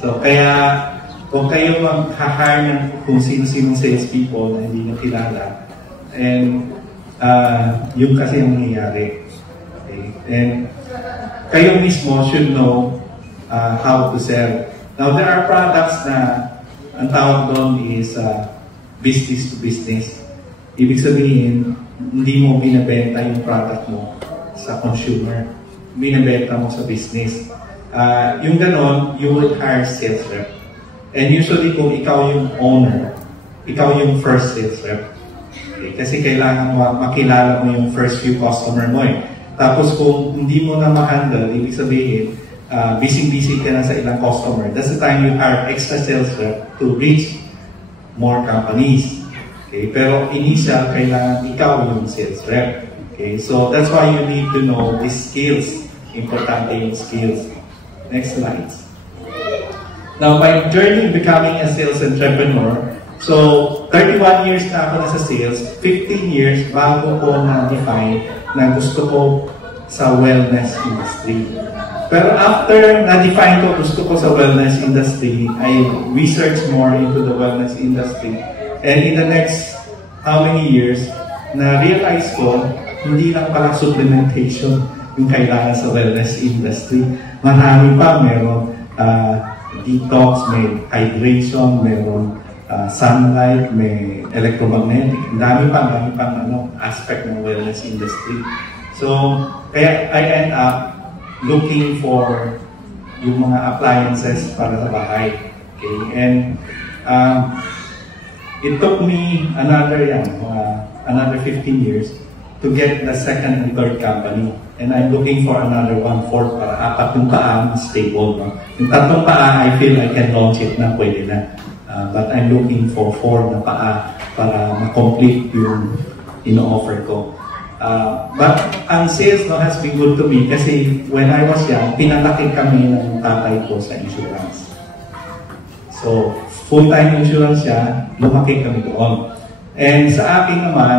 So kaya kung kayo mag-hire ng kung sino-sinong salespeople na hindi nyo kilala, and yung kasi yung nangyayari. Okay? And kayo mismo should know how to sell. Now, there are products na ang tawag doon is business to business. Ibig sabihin, hindi mo binibenta yung product mo sa consumer. Binibenta mo sa business. Yung ganon, you would hire sales rep. And usually, kung ikaw yung owner, ikaw yung first sales rep. Okay? Kasi kailangan mo makilala mo yung first few customer mo eh. Tapos kung hindi mo na ma-handle, ibig sabihin, busy-busy ka na sa ilang customer. That's the time you hire extra sales rep to reach more companies. Okay? Pero initial, kailangan ikaw yung sales rep. Okay? So that's why you need to know these skills. Importante yung skills. Next slide. Now, my journey becoming a sales entrepreneur, so 31 years na ako nasa sales, 15 years bago ko na-define na gusto ko sa wellness industry. Pero after na-define ko gusto ko sa wellness industry, I researched more into the wellness industry. And in the next how many years, na-realize ko, hindi lang pala supplementation yung kailangan sa wellness industry. Marami pa, meron detox, may hydration, meron sunlight, may electromagnetic. Dami pang aspect ng wellness industry. So, kaya I end up looking for yung mga appliances para sa bahay. Okay? And it took me another 15 years to get the second and third company. And I'm looking for another 1/4 para apat yung paa stable. No? Yung tatlong paa, I feel I can launch it na pwede na. But I'm looking for 4 na paa para ma-complete yung ino-offer ko. But ang sales has been good to me kasi when I was young, pinalaki kami ng tatay ko sa insurance. So, full-time insurance siya, lumaki kami doon. And sa akin naman,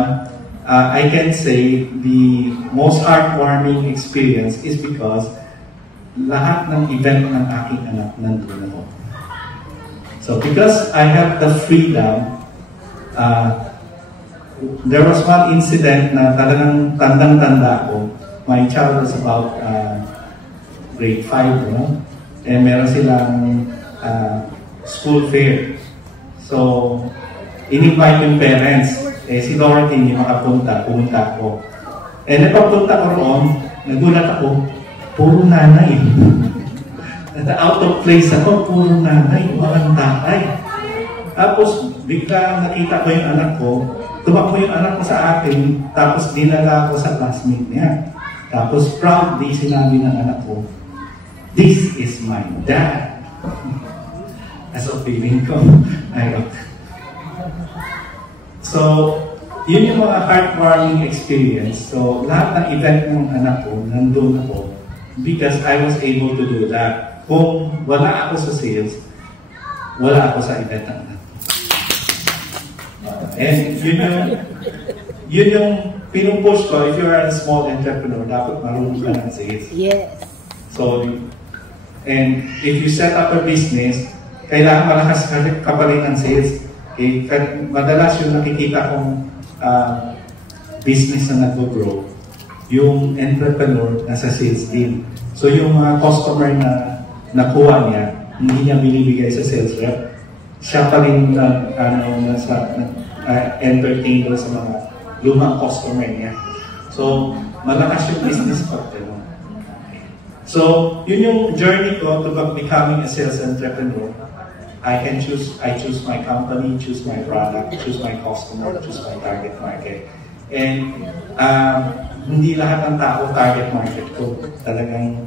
I can say the most heartwarming experience is because lahat ng event ng aking anak nandun ako. So because I have the freedom, there was one incident na talagang tandang-tanda ko. My child was about grade 5, no? And meron silang school fair. So, in-invite yung parents. Si Dorothy hindi makapunta, pumunta ako. Napapunta ko roon, nagulat ako, puro nanay. Out of place ako, puro nanay, walang tatay. Tapos, bigla nakita ko yung anak ko, tumakbo yung anak ko sa akin, tapos dinala ko sa classmate niya. Tapos, proudly sinabi ng anak ko, "This is my dad." As a feeling ko, so, yun yung mga heartwarming experience. So, lahat ng event ng anak ko, nandun ako because I was able to do that. Kung wala ako sa sales, wala ako sa event ng anak ko. And yun yung pinupush ko, if you are a small entrepreneur, dapat marunong ka ng sales. Yes. So, And if you set up a business, kailangan malakas ka pa rin ng sales. Okay? Madalas yung nakikita kong business na nag-grow, yung entrepreneur nasa sales team. So yung mga customer na nakuha niya, hindi niya binibigay sa sales rep, siya pa rin entertain sa mga lumang customer niya. So, malakas yung business pag gano'n. So, yun yung journey ko to becoming a sales entrepreneur. I choose my company, choose my product, choose my customer, choose my target market. And hindi lahat ng tao target market ko. Talagang,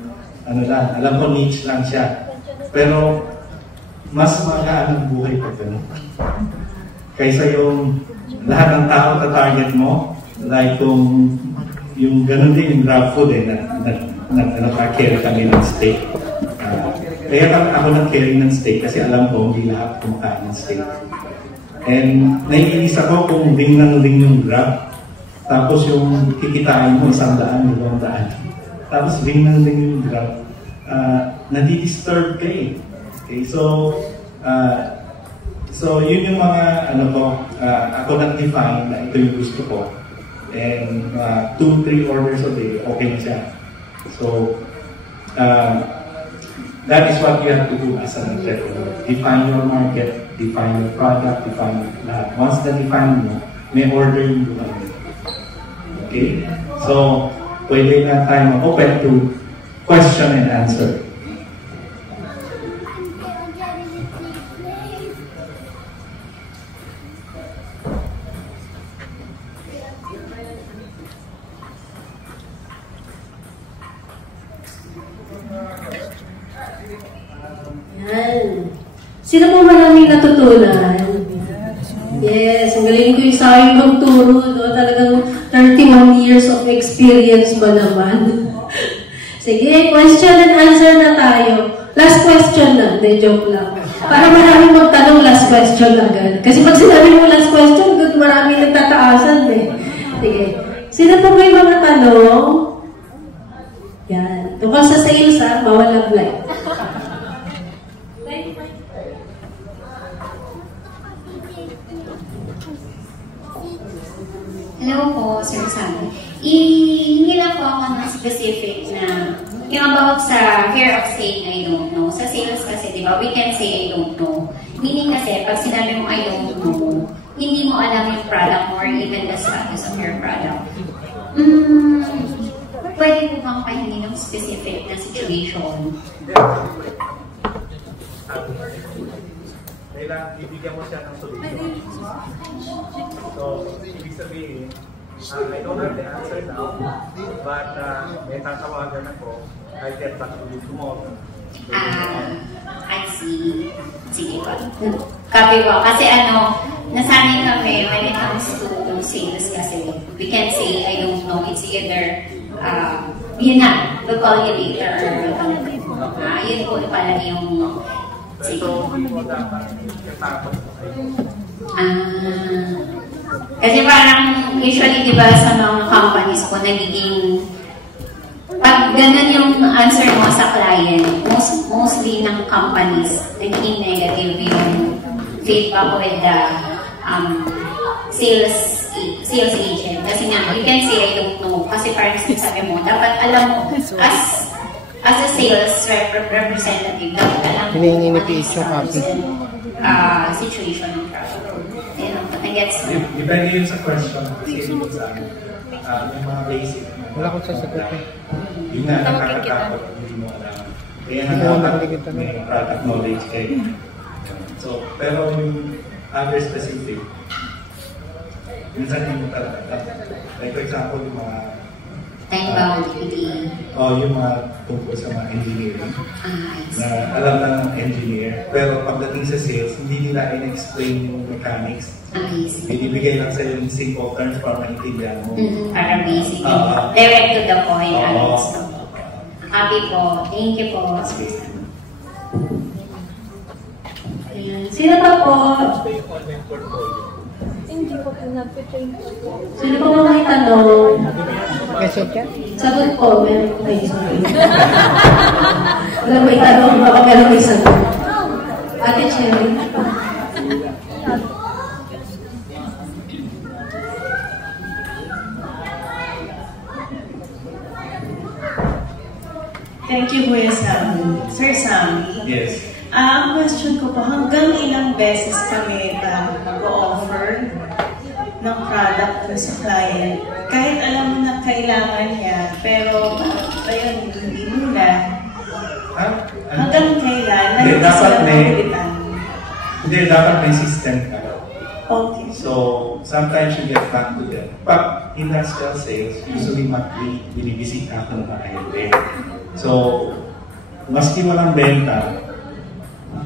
alam ko niche lang siya. Pero, mas magaan ang buhay pag gano'n. Kaysa yung lahat ng tao target mo, like yung gano'n din yung Grab Food nag-carry kami ng steak. Kaya ako nag-carry ng steak kasi alam ko hindi lahat kumakain ng steak. And naiinis ako kung ring yung Grab, tapos yung kikitain mo 100, 200. Tapos ring yung Grab, nadi-disturb ka eh. Okay, so yun yung mga ako nag-define na ito yung gusto ko. And 2-3 orders a day, okay na siya. So, that is what you have to do as an entrepreneur. Define your market, define your product, define lahat. Once na-define mo, may order yung buhay. Okay? So, pwede na tayo mag-open to question and answer. Sino po maraming natutunan? Yes, ang galing ko yung sa akin magturo. No? Talagang 31 years of experience ba naman? Sige, question and answer na tayo. Last question na. Hindi, joke lang. Para maraming magtanong, last question agad. Kasi pag sinabi mo last question, doon maraming nagtataasan eh. Sige. Sino po may mga tanong? Yan. Tungkol sa sales ha, bawal lang live. Hello po, Sir Sam. Hihingi lang po ako ng specific na yung about sa fear of saying I don't know. Sa sales kasi, di ba, we can say I don't know. Meaning kasi, pag sinabi mo I don't know, hindi mo alam yung product mo or even the status of your product. Pwede po bang pahingi ng specific na situation? Kailangan ibigyan mo siya ng solution. So, ibig sabihin, I don't have the answer now, but may tatawagan ako, I'll get back to you tomorrow. I see. Sige po. Copy po. Kasi nasanay kami when it comes to sales kasi we can say, I don't know, it's either, yun na, we'll call you later. Yun po pala yung sige. Kasi parang usually di ba sa mga companies po nagiging pag ganun yung answer mo sa client, mostly ng companies nagiging negative yung feedback with the sales agent. Kasi nga, you can say I don't know. Kasi parang sabi mo, dapat alam mo as a sales representative, dapat alam mo situation ng product. Depende yun sa question. Kasi yun sa yung mga basic. Wala akong sasagutin. Yun nga, nakakatakot. Hindi mo alam. Kaya nga may product knowledge kayo. So, pero yung other specific, minsan yung like for example, yung mga time-bound, yung mga tungkol sa mga engineering. Na alam na ng engineer, pero pagdating sa sales, hindi nila in-explain yung mechanics. Binibigay lang sa'yo yung simple terms para maintindihan mo. Para basic. Direct to the point. Happy po. Thank you po. Sino pa po? Hindi ko po nag-train po. Sino pa may tanong? Yes, question ka? Sagot po, meron po kayo. Sorry. Wala may tanong, baka meron may sagot. Ate Cherry. Thank you, Kuya Sammy. Sir Sammy. Yes. Ang question ko po, hanggang ilang beses kami ba mag-offer ng product ko sa client? Kahit alam mo na kailangan niya, pero ayun, hindi muna. Hanggang kailan? Hindi, dapat may... Pilitan? Hindi, dapat may system ka. Okay. So, sometimes you get back to them. Pag industrial sales, usually monthly, binibisita ka ng mga client. So, maski walang benta,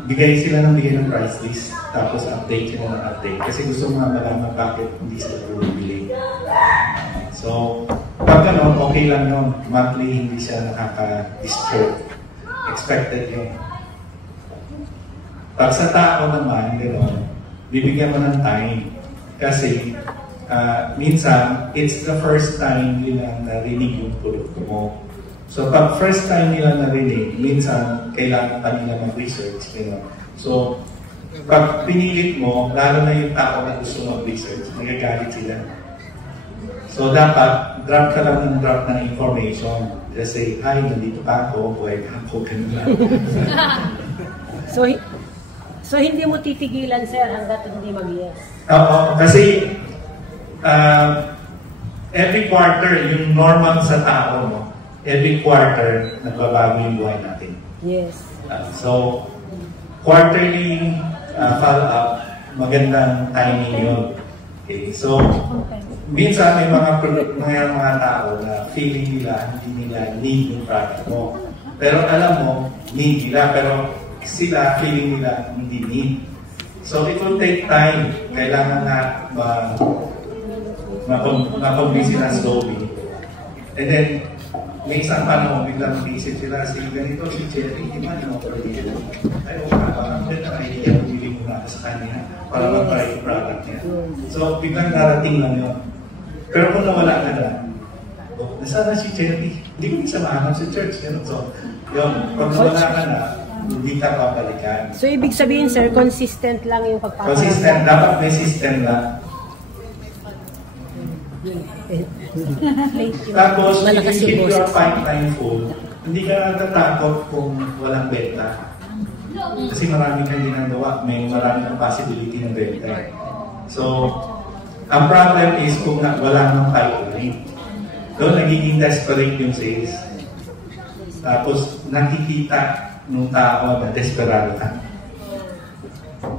bigay sila ng price list, tapos update sila ng update. Kasi gusto mga malaman bakit hindi sila bumibili. So, pag gano'n, okay lang yun. Monthly, hindi siya nakaka-disturb. Expected yun. Pag sa tao naman, gano'n, bibigyan mo ng time. Kasi, minsan, it's the first time nila narinig yung produkto mo. So, pag first time nila narinig, minsan, kailangan pa nila mag-research. You know? So, pag pinilit mo, lalo na yung tao na gusto mag-research, nagagalit sila. So, dapat, drop ka lang ng information. Just say, hi, nandito pa ako, buhay ka ako, ganun lang. So, hindi mo titigilan, sir, hanggat hindi mag-yes? Oo, kasi, every quarter, yung normal sa tao, no? Every quarter, nagbabago yung buhay natin. Yes. So, quarterly follow-up, magandang timing yun. Okay, so, minsan may mga tao na feeling nila, hindi nila need yung product mo. Pero alam mo, need nila, pero sila feeling nila hindi need. So, it will take time. Kailangan na ma-convince sila slowly. And then, may isang panahon, biglang mag-isip sila, ganito si Cherry, di ba naman pala dito? Ay, parang ganda na idea, bumili mo na sa kanya para mag-try yung product niya. So, biglang narating lang yun. Pero kung nawala ka na, nasaan na si Cherry? Hindi ko isa mahanap sa church. So, yun, pag nawala ka na, hindi ka papalikan. So, ibig sabihin, sir, consistent lang yung pagpapalala? Consistent, dapat may system lang. Tapos, if you keep your pipeline full, hindi ka natatakot kung walang benta. Kasi marami kang ginagawa, may marami kang possibility ng benta. So, ang problem is kung wala ng pipeline. Doon nagiging desperate yung sales. Tapos, nakikita ng tao na desperado ka.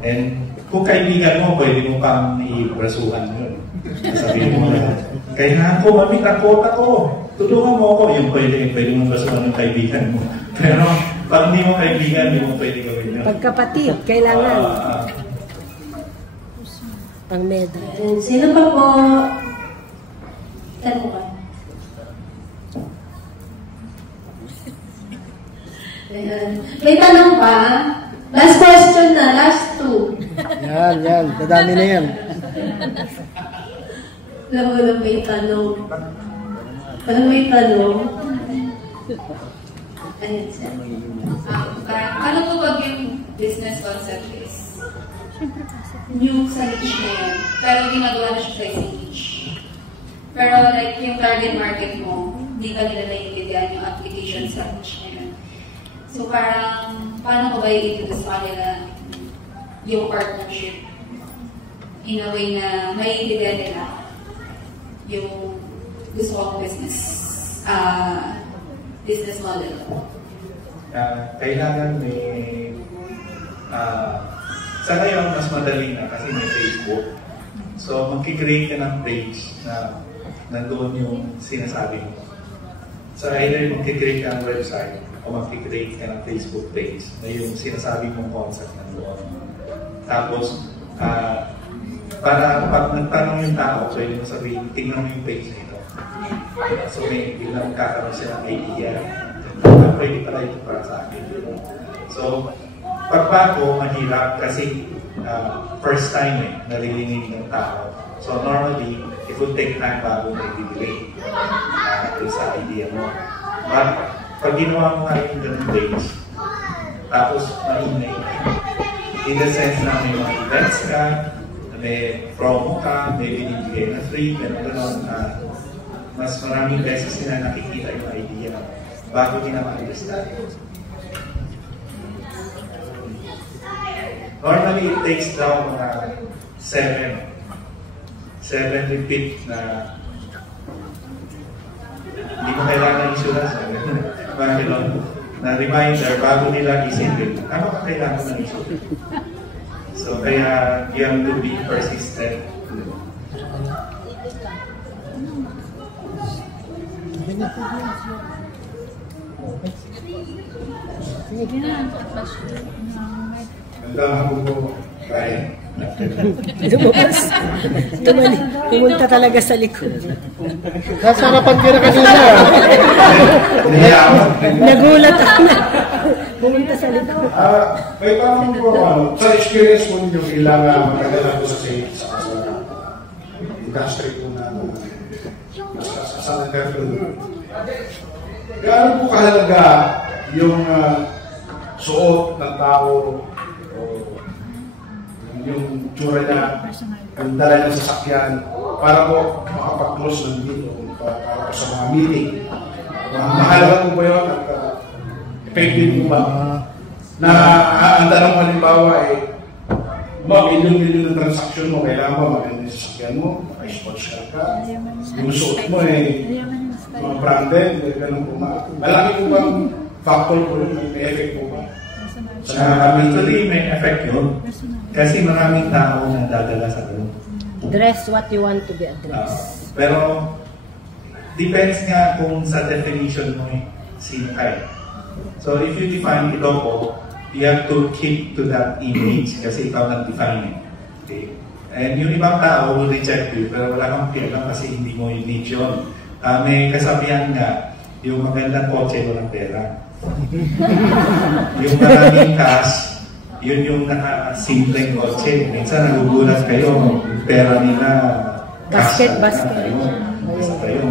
And kung kaibigan mo, pwede mo pang ibrasuhan yun. Sabihin mo na, kailangan ko, mami, takot ako. Tulungan mo ako. Yung pwede mong brasuhan ng kaibigan mo. Pero pag hindi mo kaibigan, hindi mo pwede gawin yun. Pagkapatid, kailangan. Pang medal. Sino pa po? Tanong ka. May tanong pa? Last question na, last two. Yan. Dadami na yan. Walang may tanong. Walang may tanong. Ayun, sir. Ano po ba yung business concept is? New sa niche na yun. Pero ginagawa na siya sa isang niche. Pero like yung target market mo, hindi ka nila naiintindihan yung application sa niche na yun. So parang, paano ko ba i-introduce sa kanila yung partnership in a way na naiintindihan nila yung gusto kong business model. Kailangan may sa ngayon mas madali na kasi may Facebook. So magkikreate ka ng page na nandoon yung sinasabi mo. So either magkikreate ka ng website o magkikreate ka ng Facebook page na yung sinasabi mong concept nandoon. Tapos para pag nagtanong yung tao, pwede mo sabihin, tingnan mo yung page nito. So may biglang magkakaroon siya ng idea. Pwede pala ito para sa akin. So, pagbago, mahirap kasi first time narinig ng tao. So normally, it would take time bago na ibibili. idea mo. But pag ginawa mo nga yung ganun days, tapos maingay, in the sense na may mga events ka, may promo ka, may binibigay na free, gano'n, mas maraming beses sila nakikita yung idea bago ginama-understand. Normally, it takes daw mga 7 repeat na hindi mo kailangan insurance na reminder bago nila isipin ano ka kailangan ng insurance. So kaya you have to be persistent. Hanggang ako po, Ryan. Lumabas. Pumunta talaga sa likod. Nasarapan ka na kanina. Nagulat ako na. Pumunta sa likod. May tanong po, sa experience mo ninyo ilang matagal na po sa sales, sa industry po na sa nagkakaroon. Gaano po kahalaga yung suot ng tao o yung tsura na ang dala ng sasakyan para po makapag-close ng dito para po sa mga meeting. Mahalaga po ba yun at effective po ba? Na ang tanong halimbawa ay milyon-milyon ng transaction mo, kailangan ba maganda yung sasakyan mo, maka-sports car ka, yung suot mo mga branded, gano'n po ba? Malaki po bang factor po yun? May effect po ba? Actually, may effect yun. Kasi maraming tao na dadala sa gano'n. Dress what you want to be addressed. Pero, depends nga kung sa definition mo sino kayo. So, if you define iloko, you have to keep to that image kasi ikaw nag-define it. Okay? And yung ibang tao will reject you, pero wala kang pialang kasi hindi mo image yun. May kasabihan nga, yung magandang kotse, walang pera. Yung maraming cash, yun yung nakasimpleng kotse. Minsan nagugulat kayo, yung pera nila, basket. Kayo.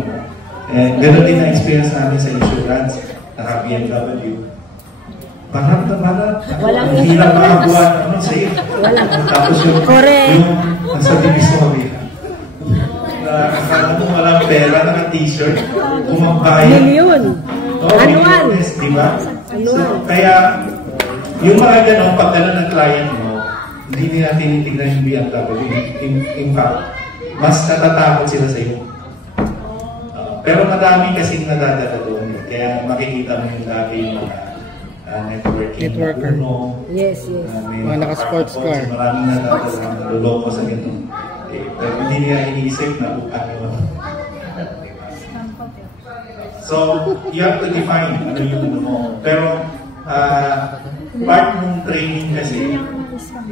And gano'n din na experience namin sa insurance, naka-BMW. Parang walang hirap makabuhan sa'yo. Tapos yung nasa divisory. Akala mo walang pera, naka-t-shirt, kumakain. Million. Annual. Diba? So, kaya, yung mga gano'n, pag gano'n ng client mo, hindi nila tinitignan yung BMW. In fact, mas natatakot sila sa iyo. Pero madami kasing nadadala doon. Kaya makikita mo yung lagi yung mga networker. Yes. Mga naka-sports car. Maraming nadadala, naluloko sa gano'n. Pero hindi nila iniisip na utang yun. So, you have to define ano yung mo. Pero, part ng training kasi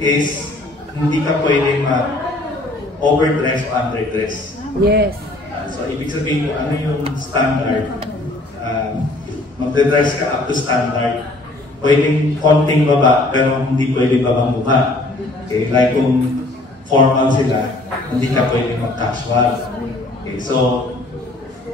is hindi ka pwede ma-overdress o underdress. Yes. So, ibig sabihin ano yung standard. Magdadress ka up to standard. Pwedeng konting baba, pero hindi pwede babang baba. Okay? Like kung formal sila, hindi ka pwede mag-casual. Okay? So,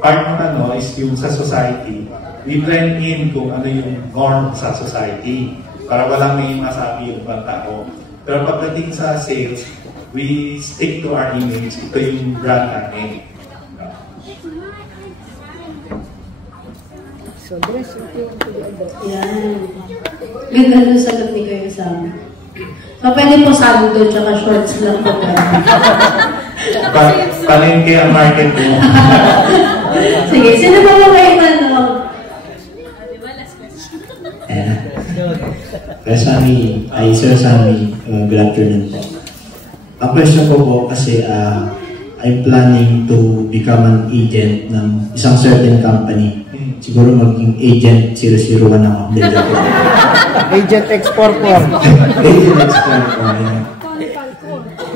part ng is yung sa society, we blend in kung ano yung norm sa society para walang may masabi yung ibang tao. Pero pagdating sa sales, we stick to our image. Ito yung brand namin. So, dress what you want to be addressed. Yan. Ganda nung sagot ni Kuya Sam. So, pwede po sando tsaka shorts lang po. Palengke ang market mo. Sige, sino ba mo kayo tanong? Sir Sammy, good afternoon po. Ang question ko po kasi I'm planning to become an agent ng isang certain company. Siguro maging agent 001 ako. Agent Exporter. Agent Exporter.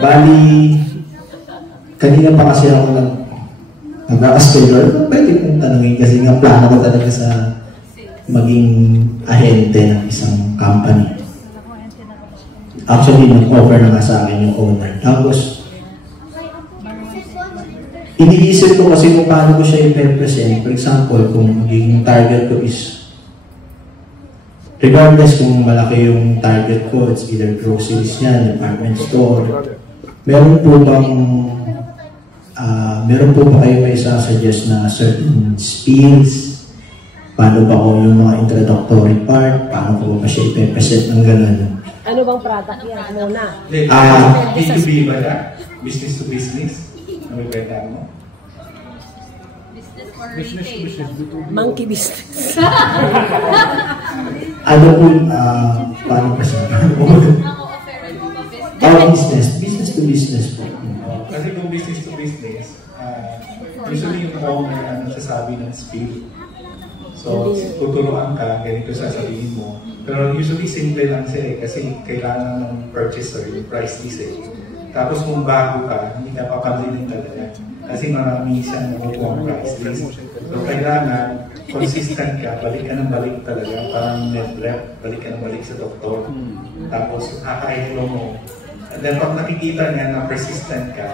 Bali, kanina pa kasi ako nag-ask kay Lord, pwede kong tanungin kasi nga plano ko talaga sa maging ahente ng isang company. Actually, nag-offer na nga sa akin yung owner. Tapos, iniisip ko kasi kung paano ko siya i-represent. For example, kung magiging target ko is, regardless kung malaki yung target ko, it's either groceries niya, department store, meron po ba kayo may suggest na certain spills? Paano ba ko yung mga introductory part? Paano ko ba siya i-represent ng gano'n? Ano bang product yan? Muna. B2B ba yan? Business to business? Ano ba yung mo? Business to business. Monkey business. Ano po, paano ba siya? Business to business po. Kasi kung business to business, usually yung phone na nagsasabi ng speed. So, tuturuan ka, ganito sasabihin mo. Pero usually simple lang siya kasi kailangan ng purchaser, yung price list Tapos kung bago ka, hindi ka papabilin talaga. Kasi marami siyang nakukuha price list. So, kailangan consistent ka, balik ka ng balik talaga, parang net rep, balik ka ng balik sa doktor. Tapos, kakailo mo. And then, pag nakikita niya na persistent ka,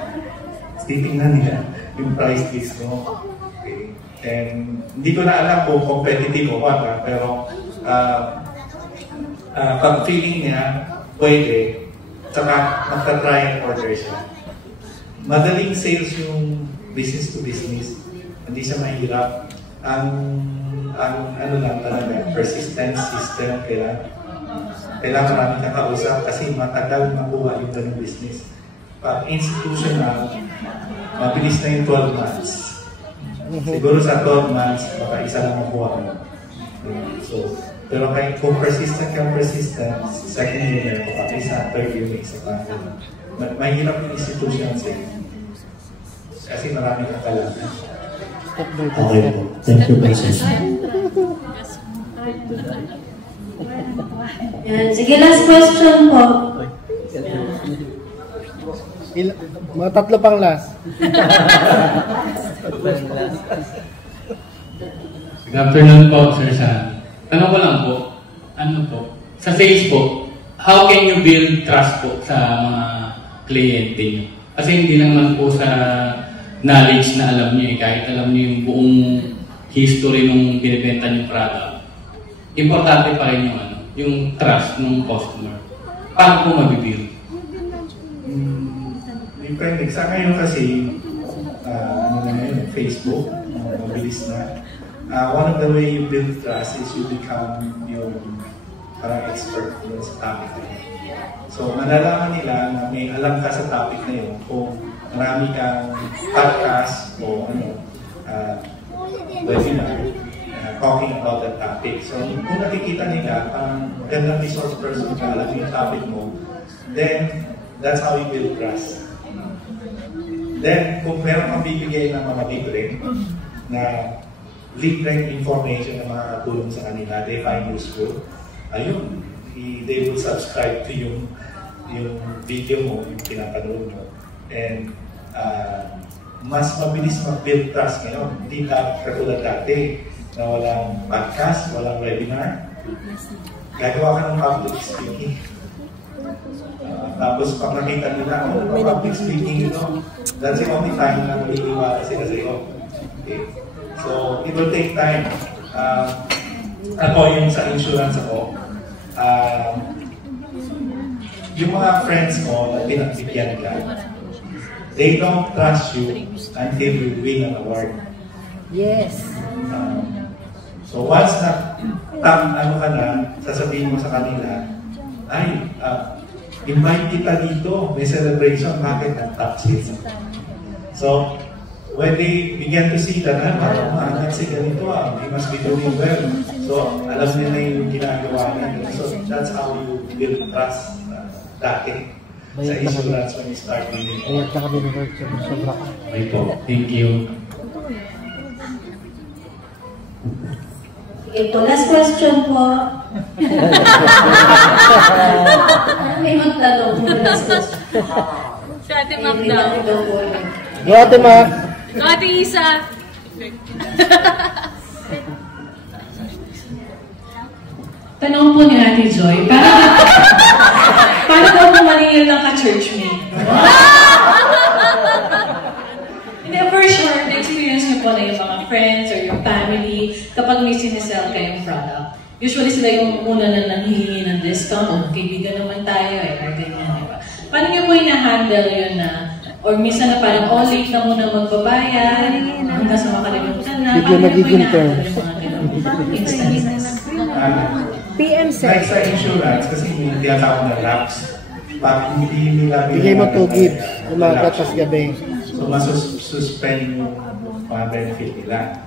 titingnan niya yung price list mo. Okay. And hindi ko na alam kung competitive o wala, pero pag feeling niya, pwede, saka magta-try and order siya. Madaling sales yung business to business. Hindi siya mahirap. Ang ano lang talaga, persistence system, kailangan namin kakausap kasi matagal makuha yung ganung business. Pag institutional, mabilis na yung 12 months. Siguro sa 12 months, baka isa lang makuha mo. So, pero kung persistent, second year, o isa, third year, isa pa. Mahirap yung institution sa'yo. Kasi marami kang kalaman. Okay po. Thank you, Princess. Sige, last question po. Mga tatlo pang last. Good afternoon po, Sir Sam. Tanong ko lang po, sa sales po, how can you build trust po sa mga kliyente niyo? Kasi hindi lang naman po sa knowledge na alam niyo kahit alam niyo yung buong history ng binibenta niyong product. Importante pa rin yung trust ng customer. Paano po mabibuild? Depende. Sa ngayon kasi, Facebook, mabilis na. One of the way you build trust is you become yung parang expert sa topic na yun. So, malalaman nila na may alam ka sa topic na yun kung marami kang podcast o webinar talking about that topic. So, kung nakikita nila, gandang resource person ka, alam yung topic mo, then that's how you build trust. Then, kung meron kang bibigay ng mga libre na libreng information na makakatulong sa kanila, they find useful, ayun, they will subscribe to yung video mo, yung pinapanood mo. And mas mabilis mag-build trust ngayon. Hindi katulad dati na walang podcast, walang webinar. Gagawa ka ng public speaking. Tapos pag nakita nila, public speaking, that's the only time na maliliwala sila sa'yo. Okay. So, it will take time. Ako yung sa insurance ako, yung mga friends mo na pinagbigyan ka, they don't trust you until you win an award. Yes. So once na sasabihin mo sa kanila, ay, invite kita dito, may celebration, bakit nag-top sales? So, when they begin to see that, parang si ganito, they must be doing well. So, alam nila yung ginagawa nila. So, that's how you build trust dati sa insurance when you start building. Okay po. Thank you. Ito, last question po. May magtanong po last question. Si Ate Mac daw. Go, Ate Mac. Go, Ate Isa. Tanong po ni Ate Joy, paano daw pumaningil ng ka-church mate? Hindi, for sure, na-experience nyo po na yung mga friends or yung family kapag may sinesell kayong product. Usually sila yung una na nanghihingi ng discount, kaibigan naman tayo or ganyan, di ba? Paano nyo po i-handle yun na, or minsan na parang late na muna magbabayad, hanggang sa makalimutan na, paano nyo po i-handle yung mga ganun instances? PM like sa insurance, kasi may tinatawag na lapse. Pag hindi nila bigay mo 2 gigs, umaga tas gabi. So, masususpend yung mga benefit nila.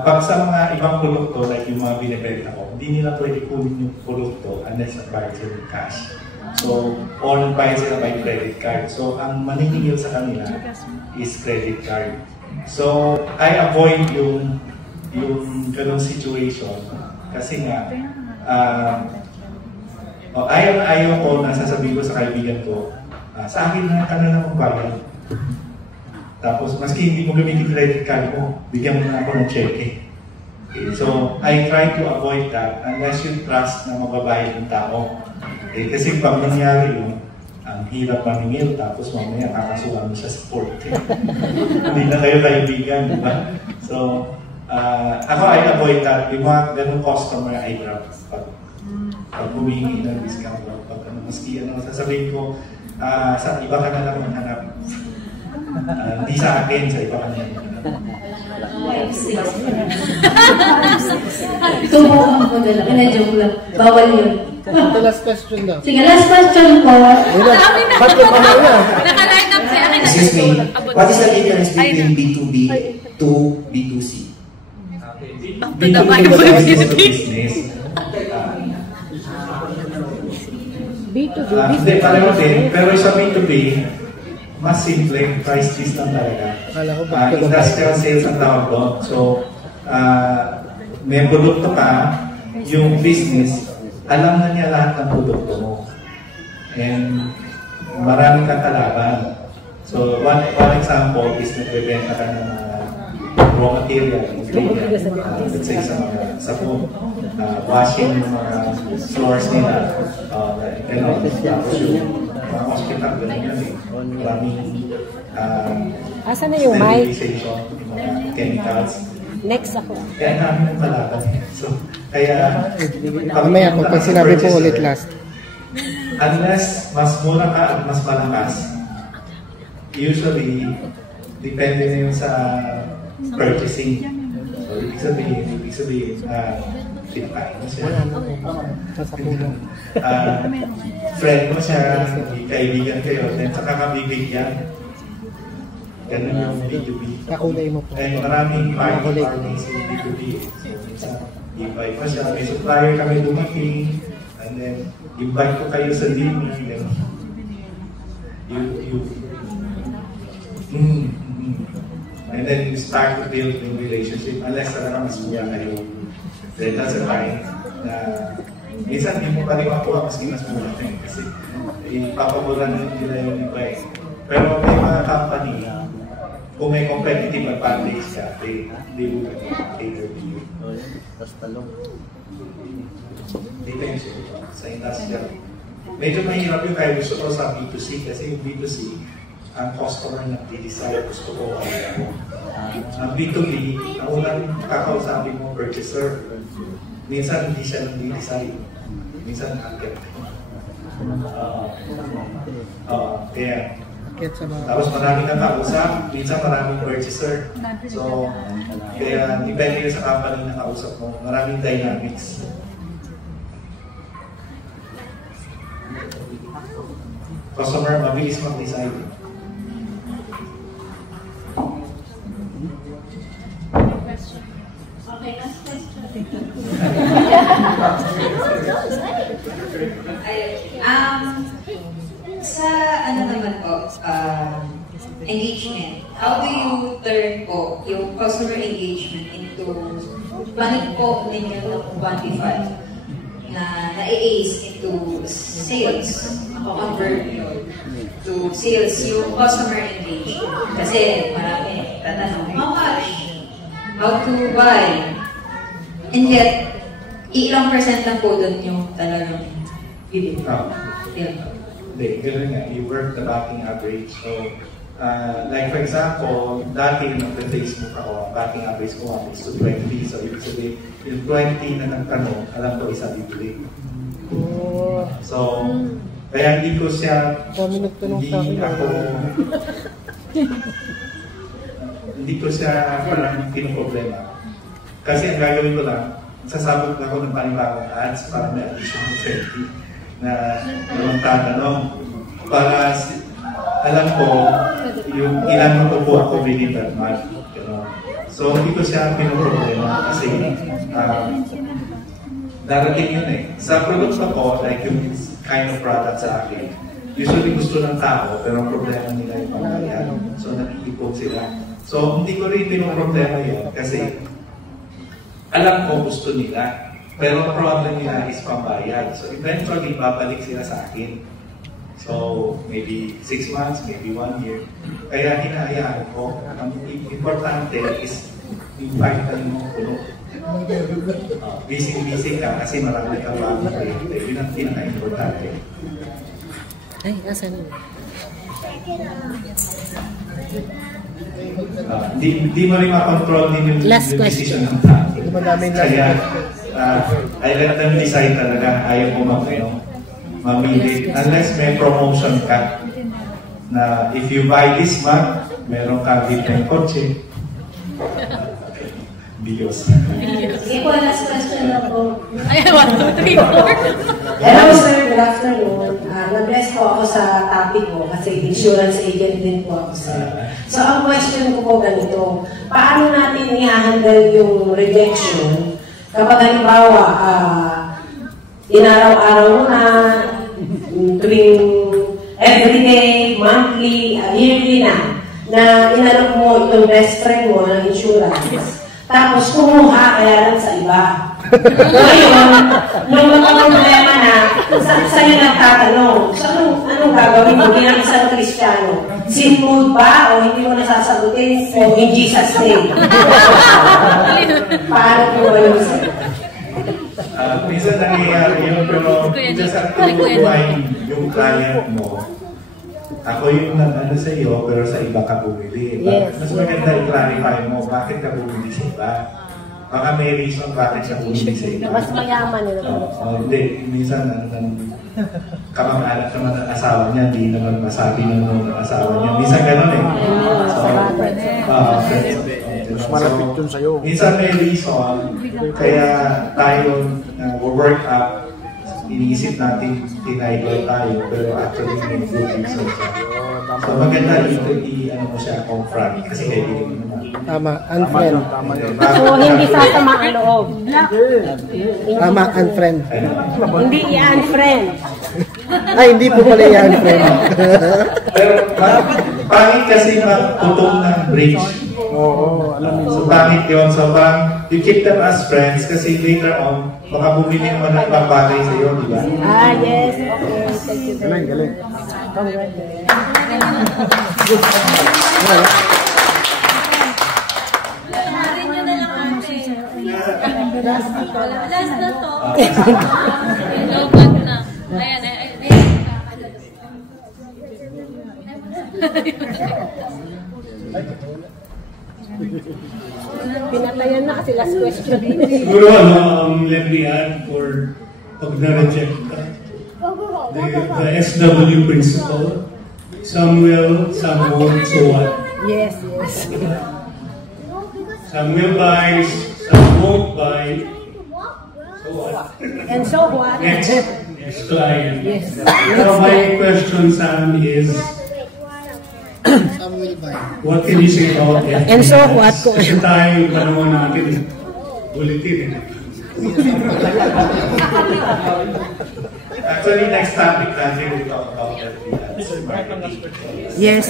Pag sa mga ibang produkto, like yung mga binibenta ko, hindi nila pwede kunin yung produkto unless nag-bayad sila ng cash. So, or nag-bayad sila by credit card. So, ang maniningil sa kanila is credit card. So, I avoid yung ganong situation kasi nga, ayaw ko na sasabihin ko sa kaibigan ko, sa akin na ka na magbayad. Tapos, maski hindi mo gamitin credit card mo, bigyan mo na ako ng cheque. Okay, so, I try to avoid that unless you trust na mababayad ng tao. Okay, kasi pag nangyari yun, ang hirap maningil, tapos mamaya kakasuhan mo siya sa court. Hindi na kayo kaibigan, di ba? So, ako I avoid that. Yung mga ganong customer I drop pag humingi ng discount. Pag maski sasabihin ko, sa iba ka na lang maghanap. Hindi sa akin, sa iba ka na lang maghanap. Tumukhang ko na lang. Na-joke lang. Bawal yun. The last question daw. Sige, last question po. Naka-line up si akin. Excuse me, what is the difference between B2B to B2C? B2B is the business. B2B. Hindi, pareho din. Pero sa B2B, mas simple, price list lang talaga. Industrial sales ang tawag doon. So, may produkto ka, yung business, alam na niya lahat ng produkto mo. And maraming kalaban. So, one example is nagbebenta ka ng raw material, let's say sa mga sabon, washing ng mga floors nila, gano'n. Tapos yung mga hospital, gano'n yun eh. Maraming asa na yung mic? yung mga chemicals. Next ako. Kaya namin ang kalaban. So, kaya mamaya pag sinabi po ulit last. Unless mas mura ka at mas malakas, usually, depende na yun sa purchasing. So, ibig sabihin, pinapain mo siya. Friend mo siya, kaibigan kayo, then saka kabibigyan. Ganun yung B2B. Kakulay mo po. And maraming parties in B2B. So, minsan, invite pa siya. May supplier kami dumating. And then, invite ko kayo sa dinner. And then, you start to build a relationship. Unless talaga mas mura kayo. Then, that's a time na minsan, hindi mo pa rin makuha maski mas mura kayo. Kasi, ipapabura na nila yung iba eh. Pero may mga company, kung may competitive advantage ka, they will cater to you. Depends sa industrial. Medyo mahirap yung kaya gusto ko sa B2C kasi yung B2C, ang customer nag-decide gusto ko ako. Ang B2B, ang unang kakausapin mo purchaser, minsan hindi siya nag-decide. Minsan agad. Kaya tapos maraming nakausap, minsan maraming purchaser. So, kaya depende sa company na kausap mo, maraming dynamics. Customer, mabilis mag-decide. Okay, last question. Sa naman po, engagement, how do you turn po yung customer engagement into paano po ninyo na-quantify na na-ace into sales o convert to sales yung customer engagement? Kasi marami tatanong, how much? How to buy? And yet, ilang percent lang po doon yung talagang bibili? Hindi, gano'n nga. You work the batting average. So, Like for example, dati nag-Facebook ako, backing average ko 1 to 20. So ibig sabihin, yung 20 na nagtanong, alam ko isa bibili. So, kaya hindi ko siya, hindi ko siya parang pinoproblema. Kasi ang gagawin ko lang, sasabot na ako ng panibagong ads para may additional 20 na naman tatanong. Para alam ko yung ilan matupo ako within that month. So, hindi ko siya pinoproblema kasi darating yun eh. Sa produkto ko, like yung kind of product sa akin, usually gusto ng tao, pero ang problema nila yung pambayad. So, nag-iipon sila. So, hindi ko rin pinoproblema yun kasi alam ko gusto nila, pero ang problem nila is pambayad. So, eventually, babalik sila sa akin. So, maybe 6 months, maybe 1 year. Kaya hinahayaan ko, ang importante is yung vital mo puno. Busy ka kasi marami ka bagong kliyente. Yun ang pinaka-importante. Ay, asan yun? Hindi mo rin makontrol din yung decision ng tao. Kaya, I let them decide talaga. Ayaw ko mamili. Unless may promotion ka na if you buy this month, meron ka different kotse. Diyos. Sige po, last question na po. Ay, 1, 2, 3, 4. Hello sir, good afternoon. Na-bless po ako sa topic ko kasi insurance agent din po ako sir. So ang question ko po ganito, paano natin i-handle yung rejection kapag halimbawa inaraw-araw mo na tuwing everyday, monthly, yearly na inalok mo itong best friend mo ng insurance. Tapos kumuha kaya lang sa iba. Ngayon, nung magka-problema na, sa'yo nagtatanong, so anong gagawin mo bilang isang Kristiyano? Sin mood ba o hindi mo nasasagutin o in Jesus' name? Paano po ba yun sa'yo? Minsan nangyayari yun, pero just at buhay yung client mo. Ako yung nag-ano sa iyo, pero sa iba ka bumili. Yes. Mas maganda i-clarify mo, bakit ka bumili sa iba? Baka may reason bakit ka bumili sa iba. Mas mayaman nila. Hindi, minsan kamag-anak naman ang asawa niya, hindi naman masabi ng asawa niya. Minsan gano'n eh. Malapit yun sa'yo. Minsan may reason, kaya tayo work up, iniisip natin tinayloy tayo, pero actually may good reason siya. So maganda i-ano mo siya confront kasi heavy rin naman. Tama, unfriend. So hindi sasama ang loob. Tama, unfriend. Hindi i-unfriend. Ay, hindi po pala i-unfriend. Pero pangit kasi magtutong ng bridge. Oo, alam mo. So pangit yun. So you keep them as friends kasi later on, baka bumili mo ng ibang bagay sa iyo, di ba? Yes. Okay. Thank you. Galing. Last na to. Lobat na. Ayan. Pinatayan na kasi last question. Siguro let me add for pag na-reject ka. The SW principle. Some will, some won't, so what? Yes. Some will buy, some won't buy. So what? And so what? Next client. Yes. Now my question, Sam, is what can you say about that? And so what? Kasi tayo panahon natin ulitin. Actually, next topic natin we'll talk about marketing. Yes.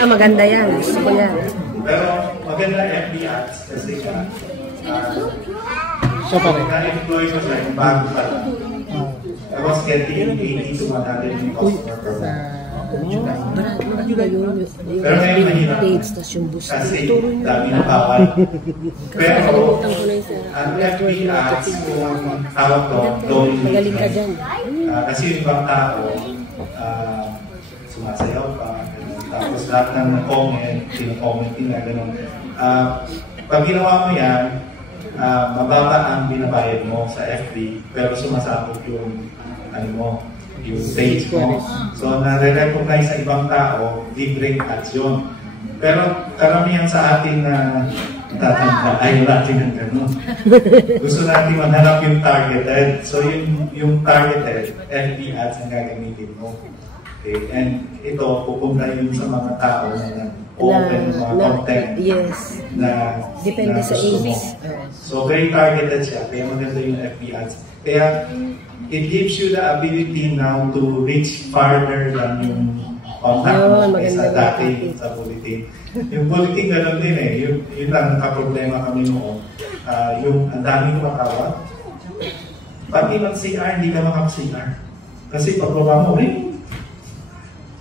Maganda yan. Gusto ko yan. Pero maganda FB ads kasi na-employ ko siya yung bago pa lang. I was getting 80 to 100 new customer per month. Pero ngayon mahirap kasi dami na bawal. Pero ang FB ads kung tawag ko, magaling ka dyan. kasi yung ibang tao sumasayaw pa, Tapos lahat ng comment, comment nila, gano'n. Pag ginawa mo yan, mababa ang binabayad mo sa FB, pero sumasabog yung, yung page mo. So, nare-recognize sa ibang tao, libreng ads yun. Pero karamihan sa atin na tatanda, ayaw natin ng gano'n. Gusto natin manhanap yung targeted. So, yung targeted, FB ads ang gagamitin mo. Okay? And ito, pupunta yun sa mga tao na open mga content na depende sa age. So, very targeted siya. Kaya maganda yung FB ads. Kaya, it gives you the ability now to reach farther than yung contact mo kaysa dati sa bulletin. Yung bulletin gano'n din eh. Yun lang, nakaproblema kami noon. Yung ang daming matawag. Pati ng CR, hindi ka makap-CR. Kasi pagbaba mo, ring.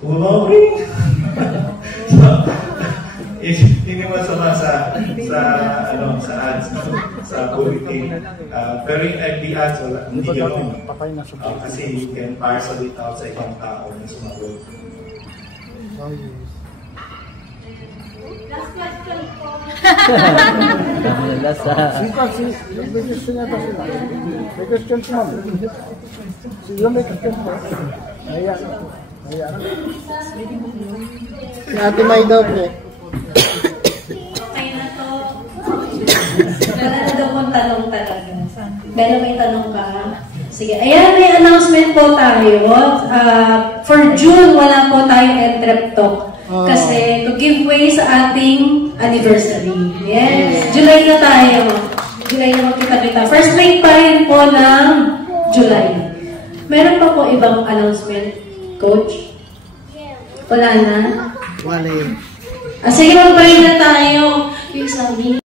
Pagbaba mo, ring. So, hindi mo masama sa ads, sa bulletin. Pero yung FB ads, hindi gano'n. Kasi you can parcel it out sa ibang tao na sumagot. Last question po. May question po, ma'am. Sino may question po? Ayan. Ate May daw po. Okay na to. Meron daw pong tanong talaga. Meron may tanong ka? Sige. Ayan, may announcement po tayo. For June, wala po tayong Entrep Talk. Kasi to give way sa ating anniversary. Yes. July na tayo. July na magkita-kita. First week pa rin po ng July. Meron pa po ibang announcement, Coach? Wala na? Wala. Sige, magpahin na tayo. Yung sabi